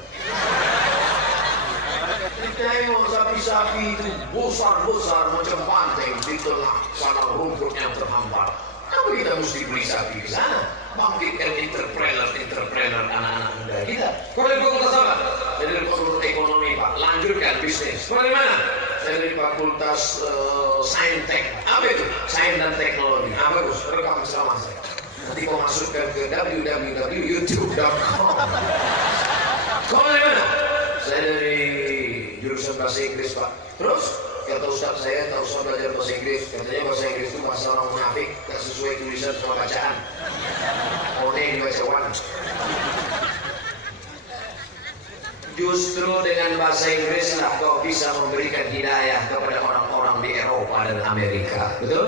Tengok sapi-sapi itu besar-besar macam banteng di tengah sana rumput yang terhampar. Kenapa kita mesti beli sapi ke sana? Bangkitkan entrepreneur anak-anak muda kita. Kau dari fakultas apa? Saya dari fakultas ekonomi Pak. Lanjutkan bisnis. Kau dari mana? Saya dari fakultas saintek. Apa itu? Sains dan teknologi. Bagus. Rekam ceramah saya. Nanti kau masukkan ke www.youtube.com. Kau dari mana? Saya dari jurusan bahasa Inggris Pak. Terus kata Ustaz saya tak usah belajar bahasa Inggris. Katanya bahasa Inggris itu bahasa orang munafik, tak sesuai tulisan sama bacaan. One dibaca one. Justru dengan bahasa Inggris lah kau bisa memberikan hidayah kepada orang-orang di Eropa dan Amerika. Betul?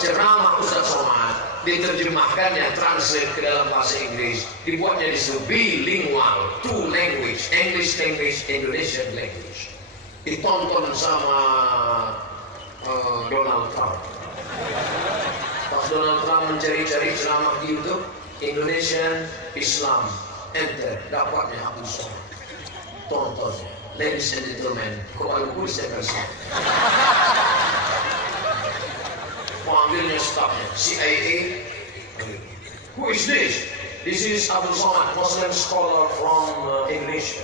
Ceramah Ustaz Somad diterjemahkannya, translate ke dalam bahasa Inggris, dibuatnya di bilingual, 2 language, English language, Indonesian language. Ditonton sama Donald Trump. Pas Donald Trump mencari-cari ceramah di YouTube, Indonesian Islam, enter, dapatnya Abu Somad. Tonton, ladies and gentlemen, Kuala Lumpur saya kasih. Panggilnya staffnya, CIA. Who is this? This is Abdul Somad, Muslim scholar from Indonesia,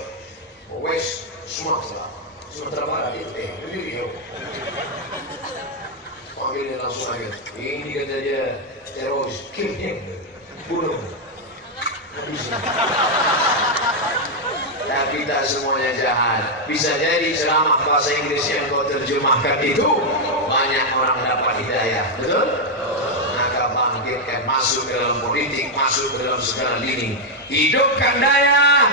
West Sumatra, Sumatera Barat. Beliau. Panggilnya langsung aja. Ini kata dia teroris, kill him, bunuh. Tapi tak semuanya jahat. Bisa jadi ceramah bahasa Inggris yang kau terjemahkan itu banyak orang dapat hidayah. Betul? Maka bangkitkan, masuk ke dalam politik, masuk ke dalam segala lini. Hidupkan daya,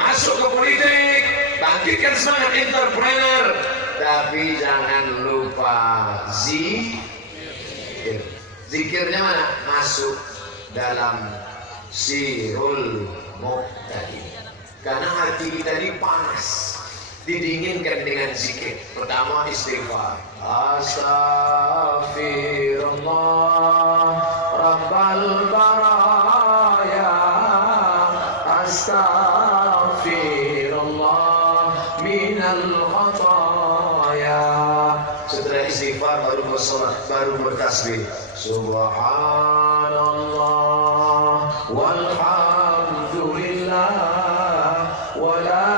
masuk ke politik, bangkitkan semangat entrepreneur. Tapi jangan lupa zikir. Zikirnya mana? Masuk dalam sirul muqtadi. Karena hati kita ini panas, didinginkan dengan zikir. Pertama istighfar. Astaghfirullah Rabbal baraya, Astaghfirullah minal khataya. Setelah istighfar baru bersolat, baru bertasbih. Subhanallah walhamdulillah wala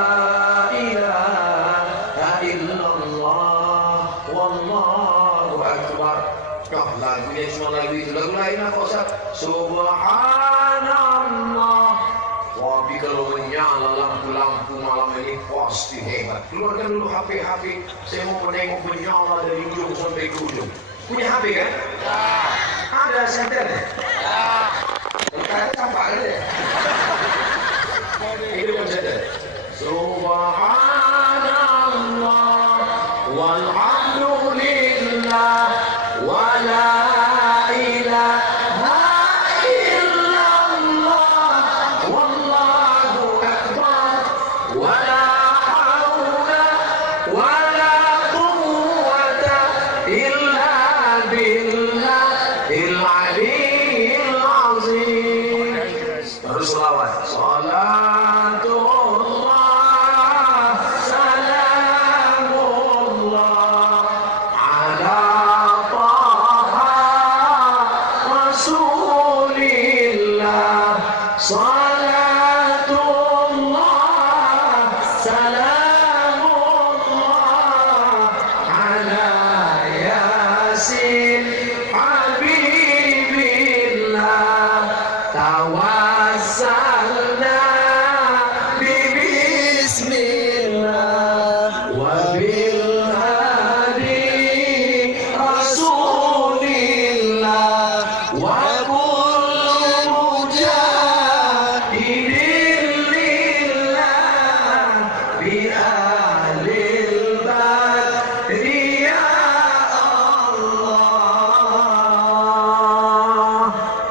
ilaha illallah wallahu akbar. Nah, lagunya cuma lagu itu. Lagu lain apa Ustaz? Subhanallah. Tapi kalau menyala lampu-lampu malam ini pasti hebat. Keluarkan dulu HP. Saya mau menengok menyala dari ujung sampai ke ujung. Punya HP kan? Ya. Ada senter? Ya. Kalau campak kan ya? Itu pun senter. Subhanallah walhamdulillah wala ilaha illallah wallahu akbar wala haula wala quwwata illa billahil aliyyil azim. Terus selawat. Salatullah salamullah ala taha rasulillah. Salatullah salamullah ala yasin habibillah. Tawassalna bismillah wa bil hadi rasulillah wa kullu mujahidin lillah bi alil badri ya Allah.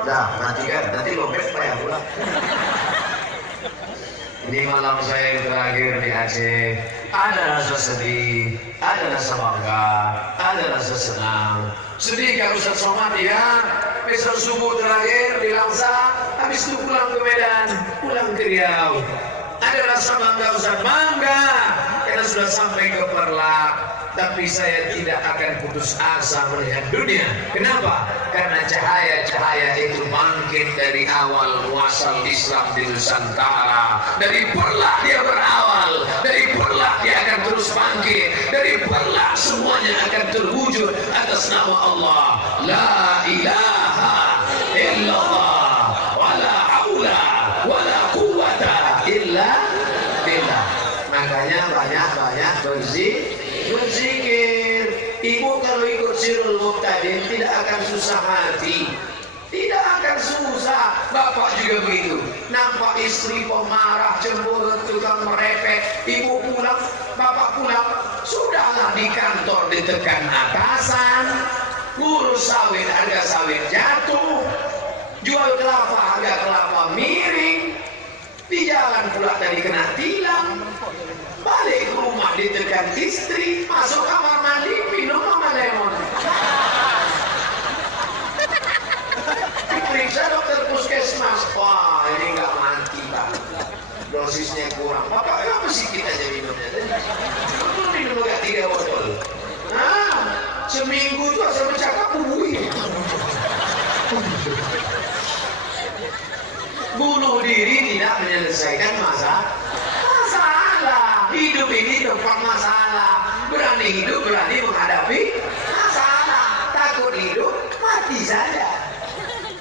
Dah, matikan. Nanti lobet payah pula. Ini malam saya yang terakhir di Aceh. Ada rasa sedih, ada rasa bangga, ada rasa senang. Sedih kan Ustaz Somad ya? Besok subuh terakhir di Langsa, habis itu pulang ke Medan, pulang ke Riau. Ada rasa bangga Ustaz, bangga karena sudah sampai ke Perla. Tapi saya tidak akan putus asa melihat dunia. Kenapa? Karena cahaya-cahaya itu bangkit dari awal muasal Islam di Nusantara. Dari Perla dia berawal, dari Perla dia akan terus bangkit, dari Perla semuanya akan terwujud atas nama Allah. La ilaha illallah wala haula wala quwwata illa billah. Makanya banyak-banyak berzikir. Ibu kalau ikut sirul muqtadin tidak akan susah hati, tidak akan susah. Bapak juga begitu. Nampak istri pemarah, cemburu, tukang merepet, ibu pulang, bapak pulang, sudahlah di kantor ditekan atasan, ngurus sawit, harga sawit jatuh, jual kelapa, harga kelapa miring, di jalan pula tadi kena tilang. Balik ke rumah ditekan istri, masuk kamar mandi, minum sama lemon. Diperiksa dokter puskesmas, wah ini nggak mati Pak, dosisnya kurang. Bapak kenapa sih kita aja minumnya? Betul minum nggak 3 botol. Nah, seminggu itu asal bercakap bubuin. Bunuh diri tidak menyelesaikan masalah. Hidup ini tempat masalah. Berani hidup, berani menghadapi masalah. Takut hidup, mati saja.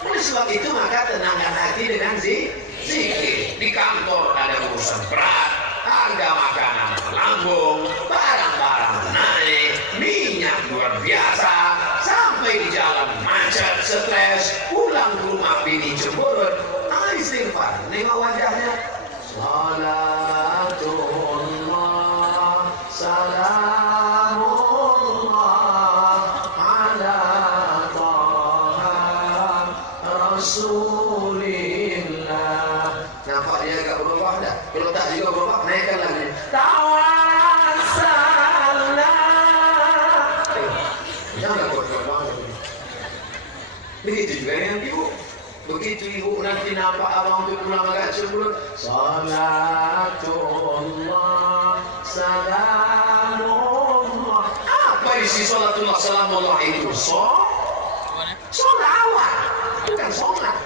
Oleh sebab itu maka tenangkan hati dengan zikir. Di kantor ada urusan berat, harga makanan melambung, barang-barang naik, minyak luar biasa, sampai di jalan macet, stres, pulang ke rumah bini cemberut, istighfar, nengok wajahnya, salatullah, salamullah, ala taha rasulillah. Nampak dia agak berubah dah? Kalau tak juga berubah, naikkan lagi. Tawassalna. Jangan kuat-kuat banget. Begitu juga dengan ibu. Begitu ibu nanti nampak abang tu pulang agak cemberut, salatullah, salamullah. Apa isi salatullah, salamullah itu? Solawat, bukan solat.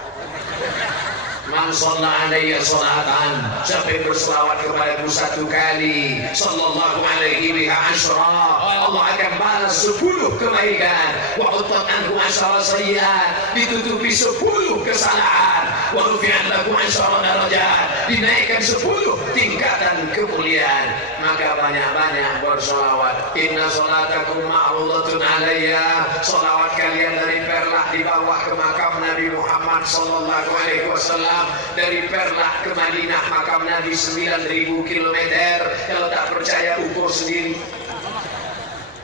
Man shalla alayya salatan, siapa yang berselawat kepadaku satu kali, sallallahu alaihi biha asyra, Allah akan balas 10 kebaikan. Wa utat anhu asyra sayyiat, ditutupi 10 kesalahan. Wa rufi'at lahu asyra darajat, dinaikkan 10 tingkatan kemuliaan. Maka banyak-banyak bersolawat. Inna salatakum ma'rudatun alayya, solawat kalian dari Perlah dibawa ke makam Nabi Muhammad sallallahu alaihi wasallam. Dari Perlah ke Madinah makam Nabi 9.000 km. Kalau tak percaya ukur sendiri.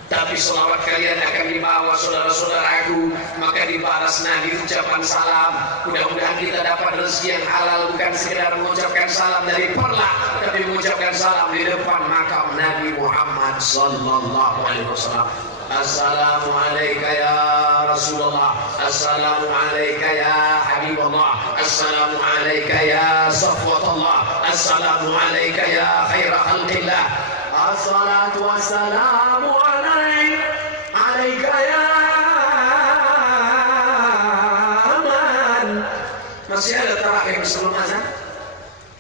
Tapi selawat kalian akan dibawa saudara-saudaraku, maka dibalas Nabi ucapan salam. Mudah-mudahan kita dapat rezeki yang halal, bukan sekedar mengucapkan salam dari Perlah, tapi mengucapkan salam di depan makam Nabi Muhammad sallallahu alaihi wasallam. Assalamu alayka ya Rasulullah, assalamu alayka ya Habibullah, assalamu alayka ya Safwatullah, assalamu alayka ya khaira khalqillah, assalatu wassalamu alayka ya aman. Masih ada tarawih sebelum azan?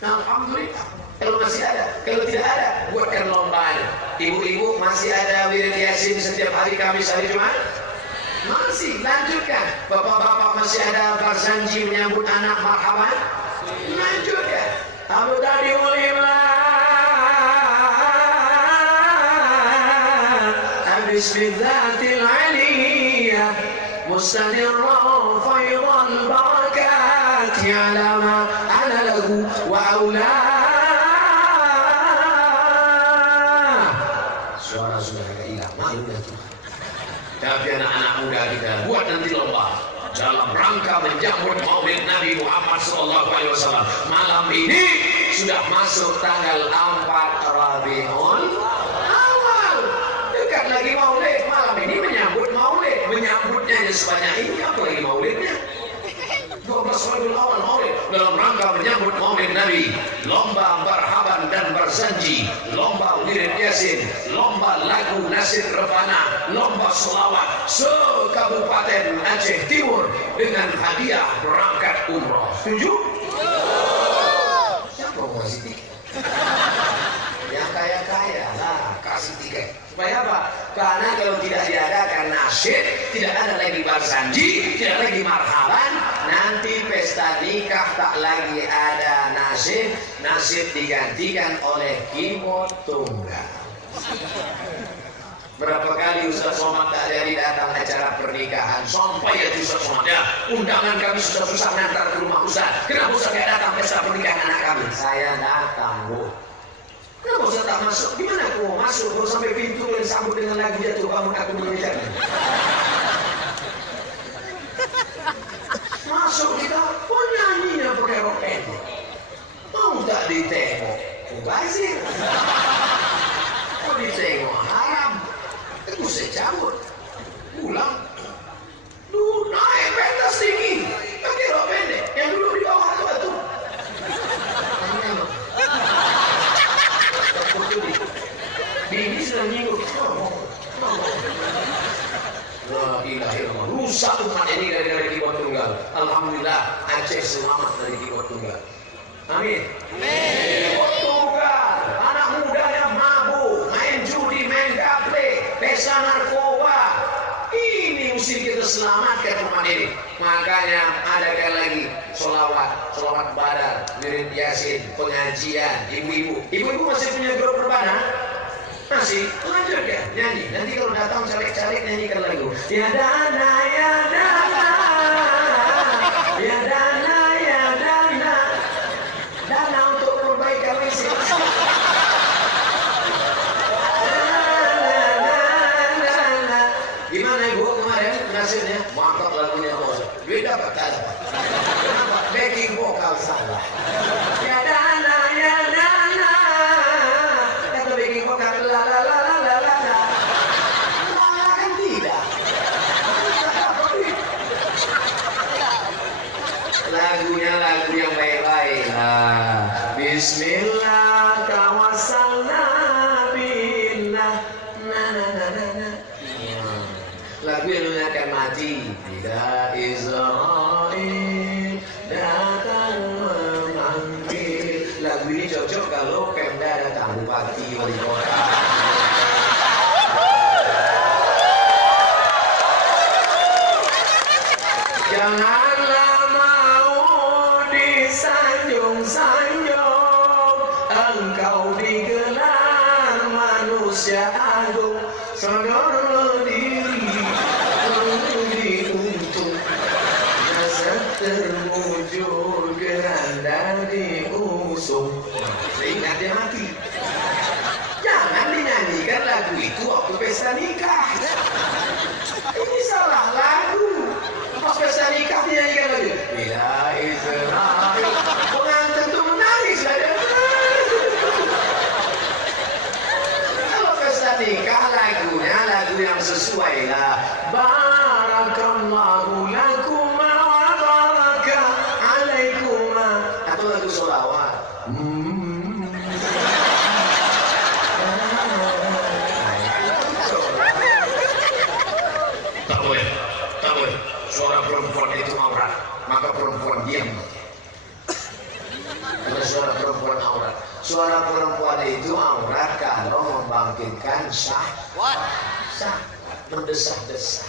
Alhamdulillah. Kalau masih ada, kalau tidak ada, buatkan lombanya. Ibu-ibu masih ada wirid yasin setiap hari Kamis, hari Jumat? Masih, lanjutkan. Bapak-bapak masih ada barzanji menyambut anak marhaban? Lanjutkan. Tamu tadi ulimah bismillahil aliyah mustadirran faydal barakat ya'lama ana lahu wa aula. Suara sudah agak hilang, malu dah Tuhan. Tapi anak-anak muda kita buat nanti lomba dalam rangka menjambut Maulid Nabi Muhammad SAW. Malam ini sudah masuk tanggal 4 Rabiul Awal. Dekat lagi Maulid. Malam ini menyambut Maulid. Menyambutnya sebanyak ini, apa lagi Maulidnya? 12 Rabiul Awal Maulid. Dalam rangka menyambut Maulid Nabi, lomba marhaban dan berzanji, lomba wirid yasin, lomba lagu nasir rebana, lomba selawat se-Kabupaten Aceh Timur dengan hadiah berangkat umroh. Setuju? Siapa mau kasih tiket? Yang kaya-kaya lah kasih tiket. Supaya apa? Karena kalau tidak diadakan nasyid, tidak ada lagi barzanji, tidak lagi marhaban, nanti pesta nikah tak lagi ada nasyid, nasyid digantikan oleh keyboard tunggal. Berapa kali Ustaz Somad tak jadi datang acara pernikahan, sampai ya Ustaz Somad ya, undangan kami sudah susah ngantar ke rumah Ustaz. Kenapa Ustaz tidak datang pesta pernikahan anak kami? Saya datang, Bu. Kenapa Ustaz tak masuk? Gimana aku mau masuk? Kalau sampai pintu yang sambut dengan lagu jatuh bangun aku mengejarnya. Masuk kita, kok nyanyinya pakai rok pendek? Mau tak ditengok? Mubazir. Kok ditengok haram? Aku saya cabut. Pulang. Duh, naik pentas tinggi. Pakai rok pendek. Yang dulu di bawah itu batu. Bini sudah nyinggung. La ilaha illallah. Rusak umat ini dari keyboard tunggal. Alhamdulillah Aceh selamat dari keyboard tunggal. Amin. Tunggal, anak muda yang mabuk, main judi, main gaple, pesta narkoba. Ini mesti kita selamatkan umat ini. Makanya adakan lagi sholawat badar, wirid yasin, pengajian, ibu-ibu masih punya grup berbana? Masih, lanjutkan nyanyi. Nanti kalau datang caleg-caleg nyanyikan lagu. Ya dana, ya dana, ya dana, ya dana, dana untuk perbaikan listrik. Gimana ibu kemarin nasibnya? Mantap lagunya bos. Beda apa tak? Kenapa? Backing vokal salah. Ya dana, ya dana. Kata backing vokal la la la la la la la. Malah kan tidak. Lagunya lagu yang baik-baik. Bismillah tawassalna billah. Na na na na na. Lagu yang akan mati. Bila Israel datang memanggil. Lagu ini cocok kalau Pemda datang, bupati, wali kota. Janganlah mau disanjung-sanjung, engkau digelar manusia agung. Sadarlah diri, diuntung, jasad termujur, geranda diusung. Sehingga dia mati. Jangan dinyanyikan lagu itu waktu pesta nikah. Ini salah lagu. Pas pesta nikah dinyanyikan lagu. Bila Israel, pengantin tuh menangis saja. Nikah lagunya lagu yang sesuai lah. Barakallahu lakuma wa baraka alaikuma. Atau lagu sholawat. Tak boleh. Suara perempuan itu aurat, maka perempuan diam. Suara perempuan aurat. Suara perempuan itu aurat kalau membangkitkan syahwat, mendesah-desah.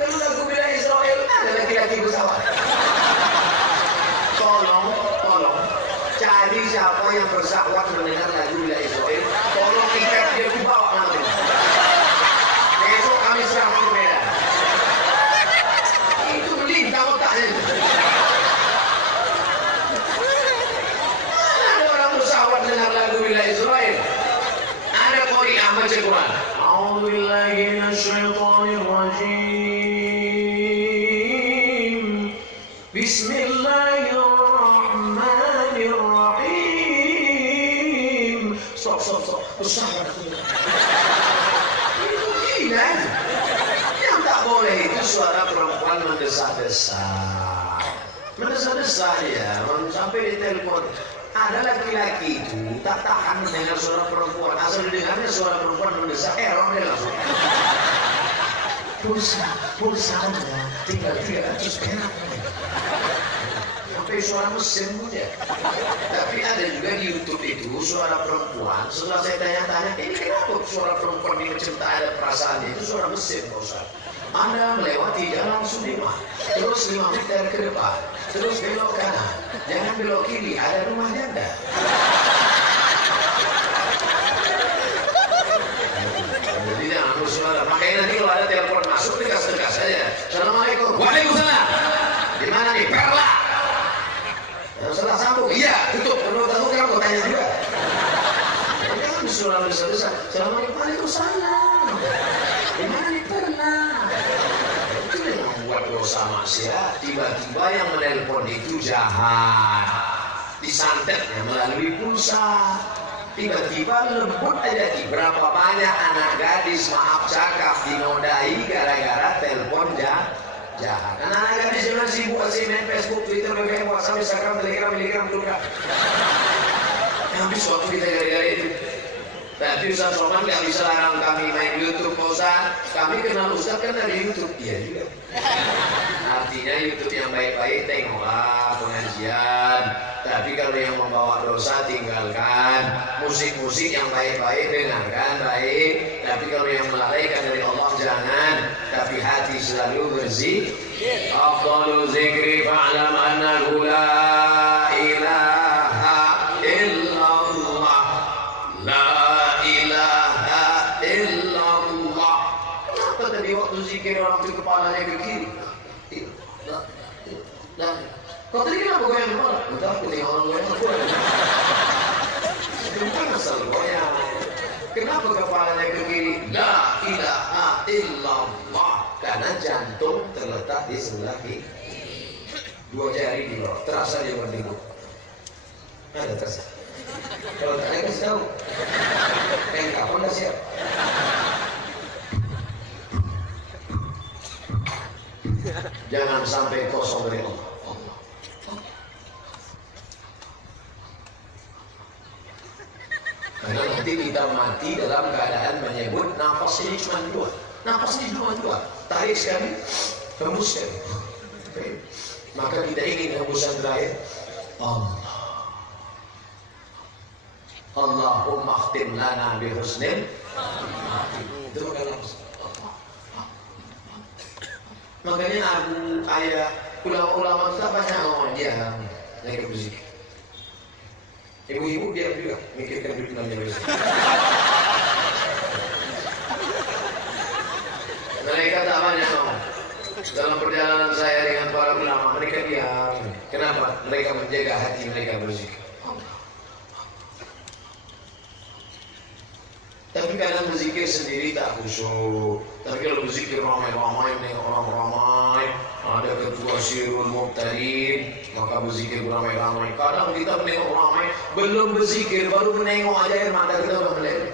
Kalau lagu Bila Israel ada laki-laki bersawat. Tolong cari siapa yang bersahwat mendengar lagu Bila Israel. Tolong ikat dia dibawa nanti. Besok kami serang ke Medan. Itu melintang otaknya. Dengar lagu Bila Israel. Ada qari'ah baca Quran. A'udzu billahi minasyaitonir rajim. Bismillahirrahmanirrahim. Stop. Bersahabat. Itu gila. Yang tak boleh itu suara perempuan mendesah-desah. Mendesah-desah ya, sampai di telepon. Ada laki-laki itu tak tahan mendengar suara perempuan. Asal didengarnya suara perempuan mendesak, error dia langsung. Pulsa Anda tinggal 300 perak. Sampai suara mesin punya. Tapi ada juga di YouTube itu suara perempuan. Setelah saya tanya-tanya, ini kenapa suara perempuan ini macam tak ada perasaannya? Itu suara mesin, Pak Ustaz. Anda melewati jalan Sudirman, terus 5 meter ke depan, terus belok kanan, jangan belok kiri, ada rumah janda. Jadi jangan bersuara. Makanya nanti kalau ada telepon masuk, tegas-tegas saja. Assalamualaikum. Waalaikumsalam. Di mana nih? Perla. Setelah sambung, iya, tutup. Kalau tahu kan mau tanya juga. Jangan bersuara besar-besar. Assalamualaikum. Waalaikumsalam. Di mana nih? Perla. Membuat dosa maksiat, tiba-tiba yang menelpon itu jahat, disantetnya melalui pulsa, tiba-tiba lembut aja. Berapa banyak anak gadis maaf cakap dinodai gara-gara telepon jahat. Anak gadis yang sibuk main Facebook, Twitter, BBM, WhatsApp, Instagram, Telegram, Telegram. Habis waktu kita gara-gara itu. Tapi Ustaz Somad nggak bisa larang kami main YouTube, Ustaz. Kami kenal Ustaz kan dari YouTube. Iya juga. Artinya YouTube yang baik-baik tengoklah pengajian. Tapi kalau yang membawa dosa tinggalkan. Musik-musik yang baik-baik dengarkan baik. Tapi kalau yang melalaikan dari Allah jangan. Tapi hati selalu bersih. Afdalu zikri fa'lam annahu la ilaha illallah. La ilaha illallah. Kenapa tadi waktu zikir orang itu kepalanya ke kiri? Kau tadi kenapa goyang kepala? Entah, aku tengok orang goyang aku. Kenapa asal goyang? Kenapa kepalanya ke kiri? La ilaha illallah. Karena jantung terletak di sebelah kiri. Dua jari di bawah. Terasa dia berdengkur. Ada terasa. Kalau tak ada kasih tahu. Kapan dah siap? Jangan sampai kosong dari Allah. Karena nanti kita mati dalam keadaan menyebut nafas ini cuma dua. Nafas ini cuma dua. Tarik sekali, hembus sekali. Maka kita ingin hembusan terakhir. Allah. Allahumma khtim lana bi husnil. Itu adalah makanya aku kayak ulama-ulama kita banyak ngomong dia naik musik. Ibu-ibu dia juga mikirkan duit namanya musik. Mereka tak banyak ngomong. Dalam perjalanan saya dengan para ulama, mereka diam. Kenapa? Mereka menjaga hati mereka berzikir. Tapi kadang berzikir sendiri tak khusyuk. Tapi kalau berzikir ramai-ramai, nengok orang ramai, ada ketua Syirul Mubtadin, maka berzikir ramai-ramai. Kadang kita menengok ramai, belum berzikir, baru menengok aja air mata kita sudah meleleh.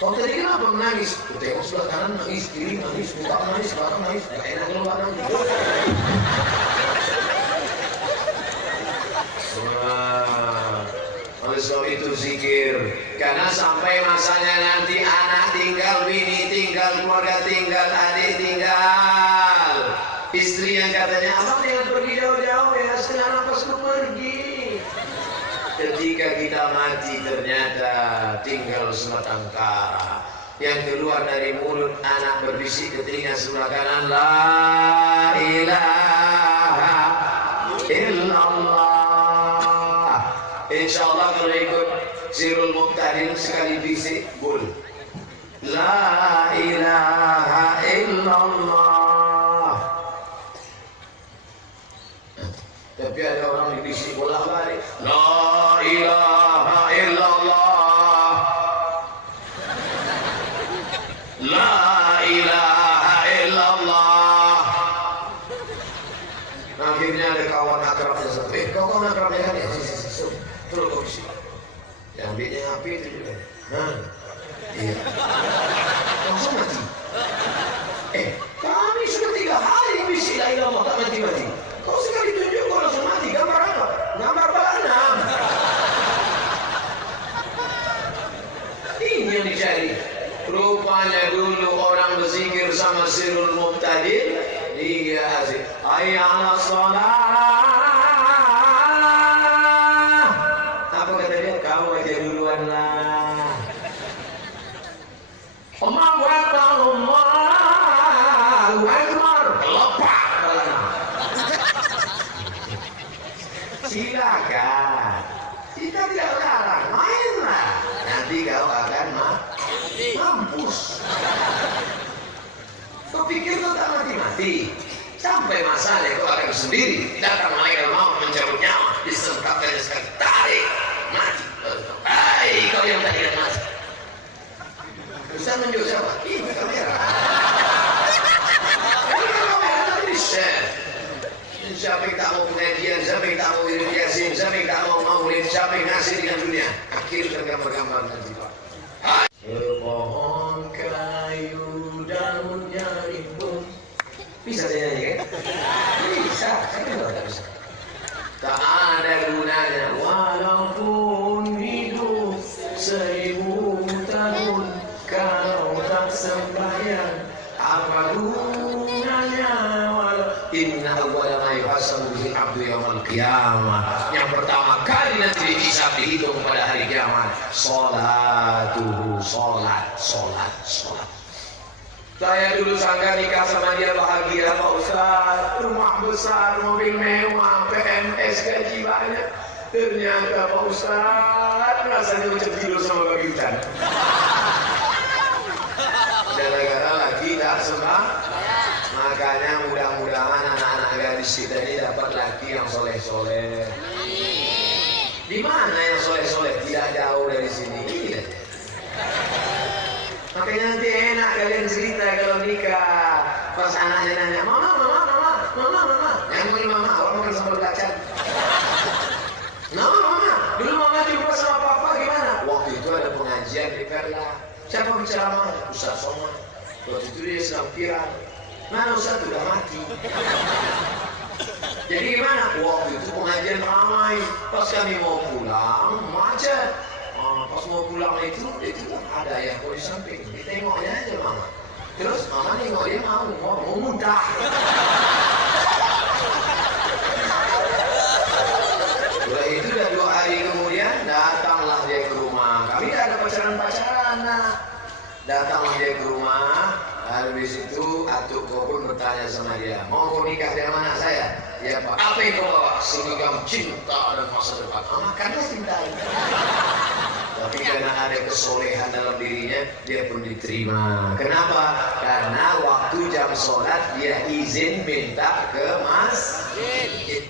Kau tadi kenapa menangis? Aku tengok sebelah kanan nangis, kiri nangis, muka nangis, belakang nangis, gak enak keluar nanti. Oleh sebab itu zikir. Karena sampai masanya nanti anak tinggal, bini tinggal, keluarga tinggal, adik tinggal, istri yang katanya abang jangan pergi jauh-jauh ya, setengah napasku pergi. Ketika kita mati ternyata tinggal sebatang kara. Yang keluar dari mulut anak berbisik ke telinga sebelah kanan, la ilaha illallah. InsyaAllah kalau ikut Sirul Muqtadin sekali bisik boleh. La ilaha illallah. Tapi ada orang yang bisik bolak balik. La ilaha illallah. La ilaha illallah. Akhirnya ada kawan akrabnya satu. Kau kawan akrabnya kan ya? Terus kau bisik. Yang ambilnya HP itu juga. Iya. Langsung mati. Kami sudah 3 hari bisik la ilaha illallah tak mati-mati. Kau sekali tunjuk kau langsung mati. Gambar apa? Gambar balanam. Ini yang dicari. Rupanya dulu orang berzikir sama Sirul Muqtadin. Dia asik. Hayya 'alas shalah. Apa kata dia? Kau aja duluan lah. Allahu Akbar, Allahu Akbar. Lepak balanam. Silakan. Kita tidak larang, mainlah. Nanti kau akan mampus. Kau pikir kau tak mati-mati? Sampai masanya kau akan sendiri. Datang malaikat maut mencabut nyawa, disempatkannya sekali, tarik, mati. Hai, kau yang tadi yang mati. Bisa menunjuk siapa? Ini kamera. Ini kamera tadi di share. Siapa yang tak mau pengajian, siapa yang tak mau yasin, siapa yang tak mau maulid, siapa yang ngasih dengan dunia. Akhir tergambar-gambar nanti Pak. Sepohon kayu daunnya rimbun. Bisa saya nyanyi kan? Bisa, saya kan tak bisa. Tak ada gunanya walaupun hidup Inna awwala ma yuhasabu bihi abdu yaumil qiyamah. Yang pertama kali nanti dihisab dihitung pada hari kiamat, salatuhu, salat. Saya dulu sangka nikah sama dia bahagia Pak Ustaz, rumah besar, mobil mewah, PNS, gaji banyak. Ternyata Pak Ustaz rasanya macam tidur sama babi hutan. Gara-gara lagi tak sembah. Makanya mudah-mudahan anak-anak gadis kita ini dapat laki yang soleh-soleh. Di mana yang soleh-soleh? Tidak jauh dari sini. Makanya nanti enak kalian cerita kalau nikah. Pas anaknya nanya, mama. Yang mau mama, orang makan sambal kacang. Mama, dulu mama jumpa sama papa gimana? Waktu itu ada pengajian di Perla. Siapa bicara? Ustaz Somad. Waktu itu dia sedang viral. Mana Ustaz sudah mati. Jadi gimana? Waktu itu pengajian ramai. Pas kami mau pulang, macet. Pas mau pulang itu ada ya kok di samping. Ditengoknya aja mama. Terus mama nengok dia mau muntah. Setelah itu udah 2 hari kemudian datanglah dia ke rumah. Kami tidak ada pacaran-pacaran. Datanglah dia ke rumah. Lalu di situ Atukku pun bertanya sama dia, mau kau nikah dengan anak saya? Ya Pak. Apa yang kau bawa? Seragam cinta dan masa depan. Makanlah cinta. Tapi karena ada kesolehan dalam dirinya, dia pun diterima. Kenapa? Karena waktu jam sholat dia izin minta ke masjid.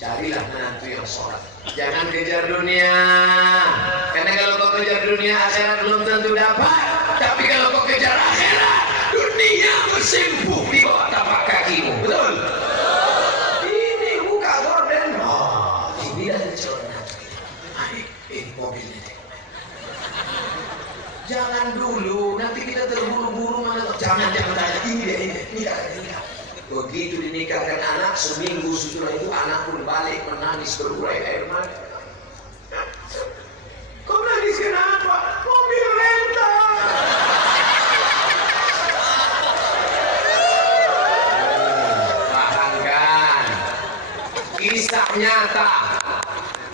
Carilah menantu yang sholat. Jangan kejar dunia. Karena kalau kau kejar dunia, akhirat belum tentu dapat. Tapi kalau kau kejar akhirat, dunia bersimpuh di bawah tapak kakimu. Betul? Ini buka gorden. Ini ada celana. Ini mobilnya. Jangan dulu, nanti kita terburu-buru mana. Jangan tanya. Ini dah. Begitu dinikahkan anak, seminggu setelah itu anak pun balik menangis berurai air mata. Kau nangis kenapa? Mobil rental. Paham kan? Kisah nyata.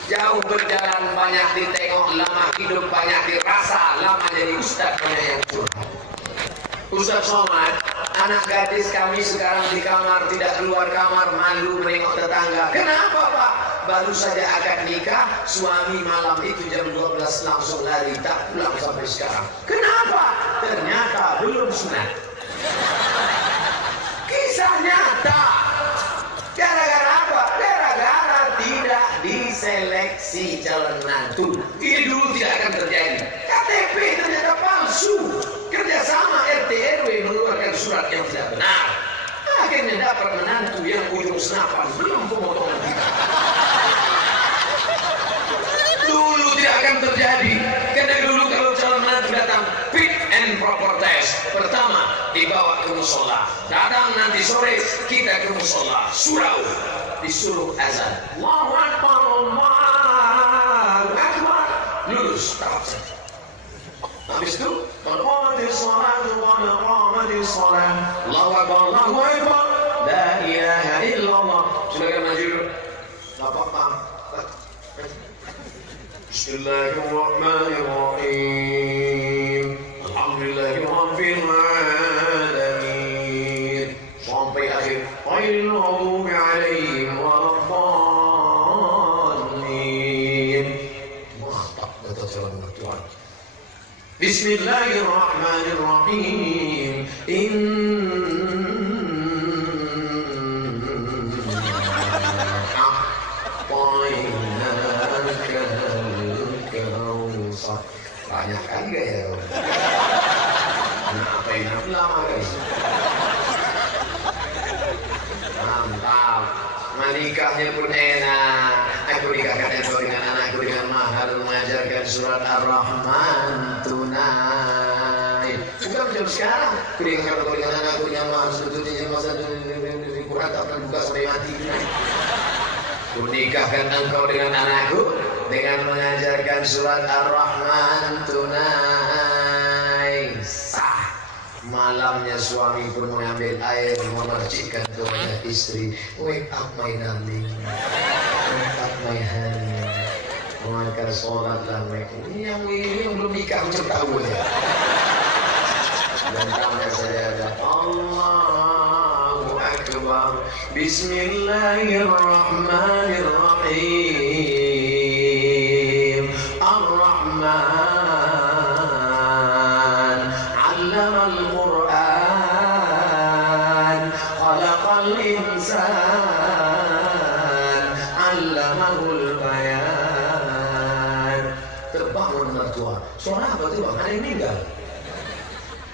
Jauh berjalan banyak ditengok, lama hidup banyak dirasa, lama jadi ustaz banyak yang curhat. Ustaz Somad, anak gadis kami sekarang di kamar, tidak keluar kamar, malu menengok tetangga. Kenapa Pak? Baru saja akad nikah, suami malam itu jam 12 langsung lari, tak pulang sampai sekarang. Kenapa? Ternyata belum sunat. Kisah nyata. Gara-gara apa? Gara-gara tidak diseleksi calon menantu. Ini dulu tidak akan terjadi. KTP ternyata palsu. Kerjasama RT RW mengeluarkan surat yang tidak benar. Akhirnya dapat menantu yang ujung senapan belum pemotongan. Dulu tidak akan terjadi. Karena dulu kalau calon menantu datang fit and proper test. Pertama dibawa ke musola. Datang nanti sore kita ke musola. Surau disuruh azan. Allahu Akbar, Allahu Akbar. Lulus tahap saja. Habis itu, qamatis salatu wa qamatis salat. Allahu Akbar, Allahu Akbar. La ilaha illallah. Silakan maju. Apa? Bismillahirrahmanirrahim. Alhamdulillahirabbil alamin. Sampai akhir. Ghairil maghdubi 'alaihim waladdallin. Mantap kata calon mertua. Bismillahirrahmanirrahim. Banyak kan gaya. Apa ini lama guys. Mantap. Menikahnya pun enak. Aku nikahkan itu dengan anakku dengan mahar mengajarkan surat Ar-Rahman tunai. Bukan macam sekarang. Aku nikahkan dengan anakku dengan mahar sebetulnya jadi masa di Quran tak akan buka sampai mati. Aku nikahkan engkau dengan anakku dengan mengajarkan surat Ar-Rahman tunai. Sah. Malamnya suami pun mengambil air memercikkan kepada istri. Wake up my darling, wake up my honey. Maka sholatlah mereka. Ini yang belum nikah macam tahu ya. Dan tambah saya ada Allahu Akbar. Bismillahirrahmanirrahim. Ar-Rahman 'allamal Qur'an, khalaqal insan, 'allamahul bayan. Terbangun mertua. Suara apa tu bang? Ada yang meninggal.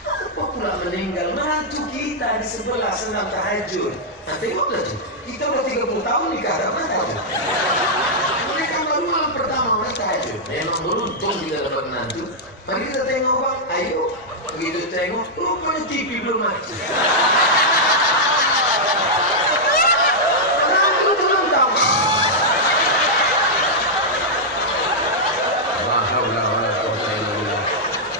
Apa pula meninggal? Menantu kita di sebelah sedang tahajud. Nah tengoklah tu. Kita udah 30 tahun nikah, dah mana tu? Mereka baru malam pertama mereka tahajud. Memang beruntung kita dapat menantu. Mari kita tengok bang. Ayo. Begitu tengok, rupanya TV belum mati. Menantu tu belum tahu.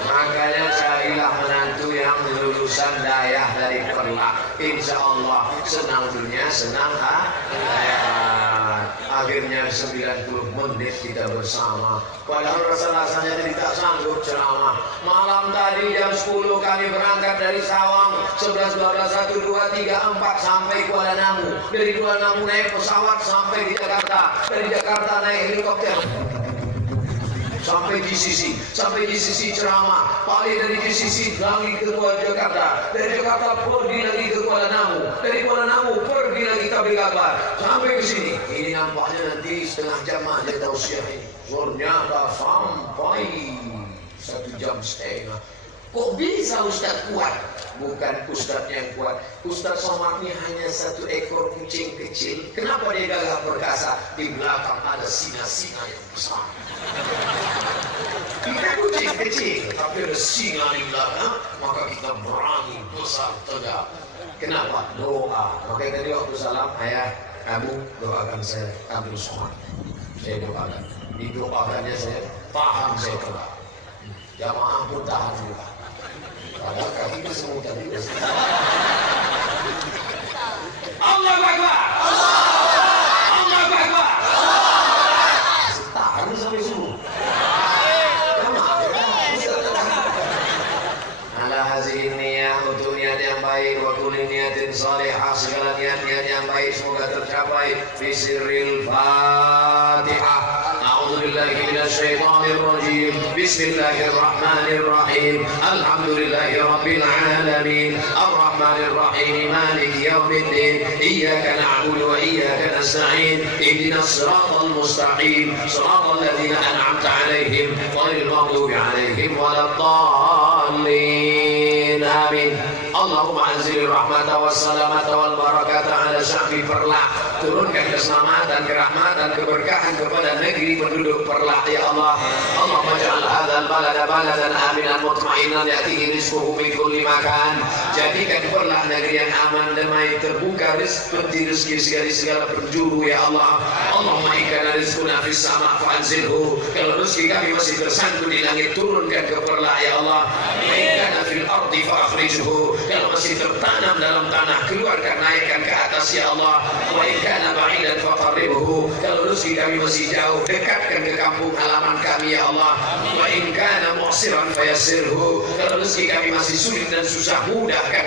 Makanya carilah menantu yang lulusan dayah dari Perlak. Insya Allah senang dunia, senang akhirat. Akhirnya 90 menit kita bersama. Padahal rasa-rasanya tidak sanggup ceramah. Malam tadi jam 10 kami berangkat dari Sawang. 11, 12, 1, 2, 3, 4 sampai Kuala Namu. Dari Kuala Namu naik pesawat sampai di Jakarta. Dari Jakarta naik helikopter sampai GCC ceramah. Balik dari GCC lagi ke Kuala Jakarta. Dari Jakarta pergi lagi ke Kuala Namu. Dari Kuala Namu pergi lagi ke Kabar sampai ke sini. Ini nampaknya nanti setengah jam aja tausiah ini. Ternyata sampai 1 jam setengah. Kok bisa Ustaz kuat? Bukan Ustaz yang kuat. Ustaz Somad ini hanya 1 ekor kucing kecil. Kenapa dia gagah perkasa? Di belakang ada singa-singa yang besar. Kita kucing kecil, tapi ada singa di belakang, maka kita berani besar tegak. Kenapa? Doa. Makanya tadi waktu salam, ayah, kamu doakan saya, kamu Somad. Saya doakan. Didoakannya saya, tahan saya tegak. Jamaah pun tahan juga. Padahal kakinya semua tadi. Allahu Akbar. Allahu Akbar. Tahan sampai subuh. Ala hazihi niyah, untuk niat yang baik, wa kulli niyatin salihah, segala niat-niat yang baik semoga tercapai. Bisirril Fatihah. أعوذ بالله من الشيطان الرجيم. بسم الله الرحمن الرحيم. الحمد لله رب العالمين الرحمن الرحيم مالك يوم الدين إياك نعبد وإياك نستعين اهدنا الصراط المستقيم صراط الذين أنعمت عليهم غير المغضوب عليهم ولا الضالين آمين. اللهم أنزل الرحمة والسلامة والبركة على شعب Perlak. Turunkan keselamatan, kerahmatan, keberkahan kepada negeri penduduk Perlak ya Allah. Allahumma ja'al hadzal balada baladan aminan mutmainan ya'tihi rizquhu min kulli makan. Jadikan Perlak negeri yang aman, damai, terbuka rezeki segala penjuru ya Allah. Allahumma ikana rizquna fis sama' fa'anzilhu. Kalau rezeki kami masih tersandung di langit, turunkan ke Perlak ya Allah. Ikana fil ardi fa'akhrijhu. Kalau masih tertanam dalam tanah, keluarkan, naikkan ke atas ya Allah. Wa ikana ba'idan faqarribhu. Kalau rezeki kami masih jauh, dekatkan ke kampung halaman kami ya Allah. Wa in kana mu'siran fayassirhu. Kalau rezeki kami masih sulit dan susah, mudahkan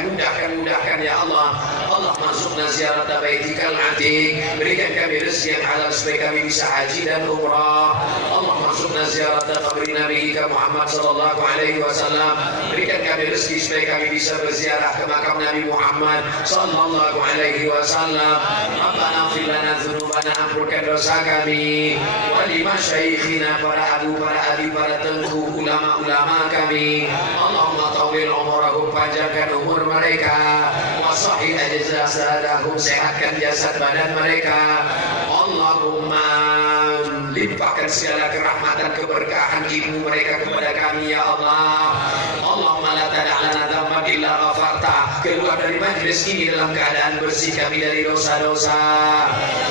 ya Allah. Allah masukna ziarah baitikal atiq. Berikan kami rezeki yang halal supaya kami bisa haji dan umrah. Allah masukna ziarah qabri Nabi Muhammad sallallahu alaihi wasallam. Berikan kami rezeki supaya kami bisa berziarah ke makam Nabi Muhammad sallallahu alaihi wasallam. Rabbana ighfir lana dzunubana, ampunkan dosa kami. Wa li masyayikhina, para abu, para adik, para tengku, ulama-ulama kami. Allahumma tawil umurahum, panjangkan umur mereka. Wa sahih ajsadahum, sehatkan jasad badan mereka. Allahumma limpahkan segala kerahmatan, keberkahan ilmu mereka kepada kami ya Allah. Allahumma la tada' lana dzamban illa ghafarta. Keluar dari majlis majlis ini dalam keadaan bersih kami dari dosa-dosa.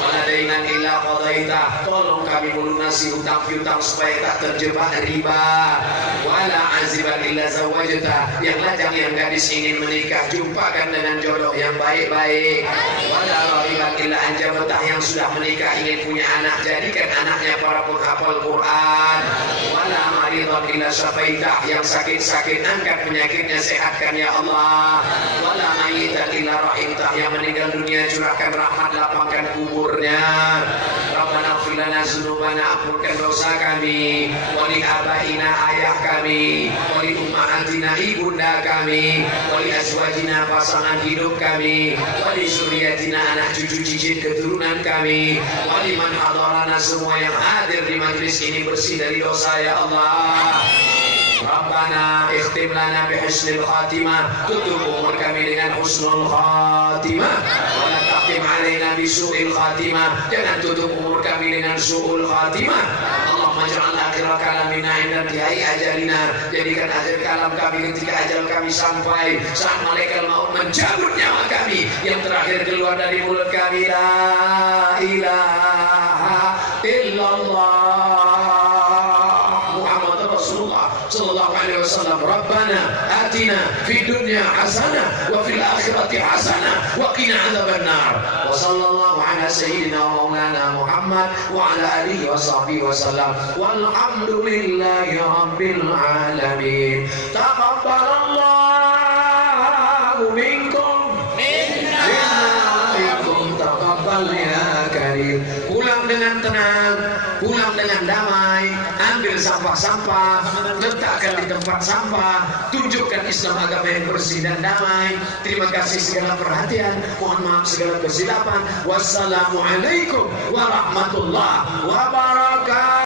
Waladaina illa qadaita, tolong kami melunasi hutang piutang supaya tak terjebak riba. Wala aziban illa zawajta, yang lajang yang gadis ingin menikah jumpakan dengan jodoh yang baik-baik. Wala rahiban illa anjabta, yang sudah menikah ingin punya anak jadikan anaknya para penghafal Quran. Wala maridan illa syafaita, yang sakit-sakit angkat penyakitnya sehatkan ya Allah. Wala mayyitan illa rahimta, yang meninggal dunia curahkan rahmat lapangkan kuburnya. Rabbana ighfir lana dzunubana, ampunkan dosa kami, wali abaina ayah kami, wali ummahatina ibunda kami, wali azwajina pasangan hidup kami, wali zuriyatina anak cucu cicit keturunan kami, wali man hadarana semua yang hadir di majlis ini bersih dari dosa ya Allah. Rabbana ikhtim lana bihusnil khatimah, tutup umur kami dengan husnul khatimah. Wala taqim alaina bisu'il khatimah, jangan tutup umur kami dengan su'ul khatimah. Allahumma ja'al akhir kalamina inda intihai ajalina, jadikan akhir kalam kami ketika ajal kami sampai, saat malaikat maut mencabut nyawa kami, yang terakhir keluar dari mulut kami la ilaha illallah sallallahu alaihi wasallam. Rabbana atina fid dunya hasanah wa fil akhirati hasanah wa qina adzabannar. Wa sallallahu ala sayyidina wa maulana Muhammad wa ala alihi wa sahbihi wasallam. Walhamdulillahi rabbil alamin. Taqabbalallahu minkum minkum taqabbal ya karim. Pulang dengan tenang, pulang dengan damai, ambil sampah-sampah, letakkan di tempat sampah, tunjukkan Islam agama yang bersih dan damai. Terima kasih segala perhatian, mohon maaf segala kesilapan. Wassalamualaikum warahmatullahi wabarakatuh.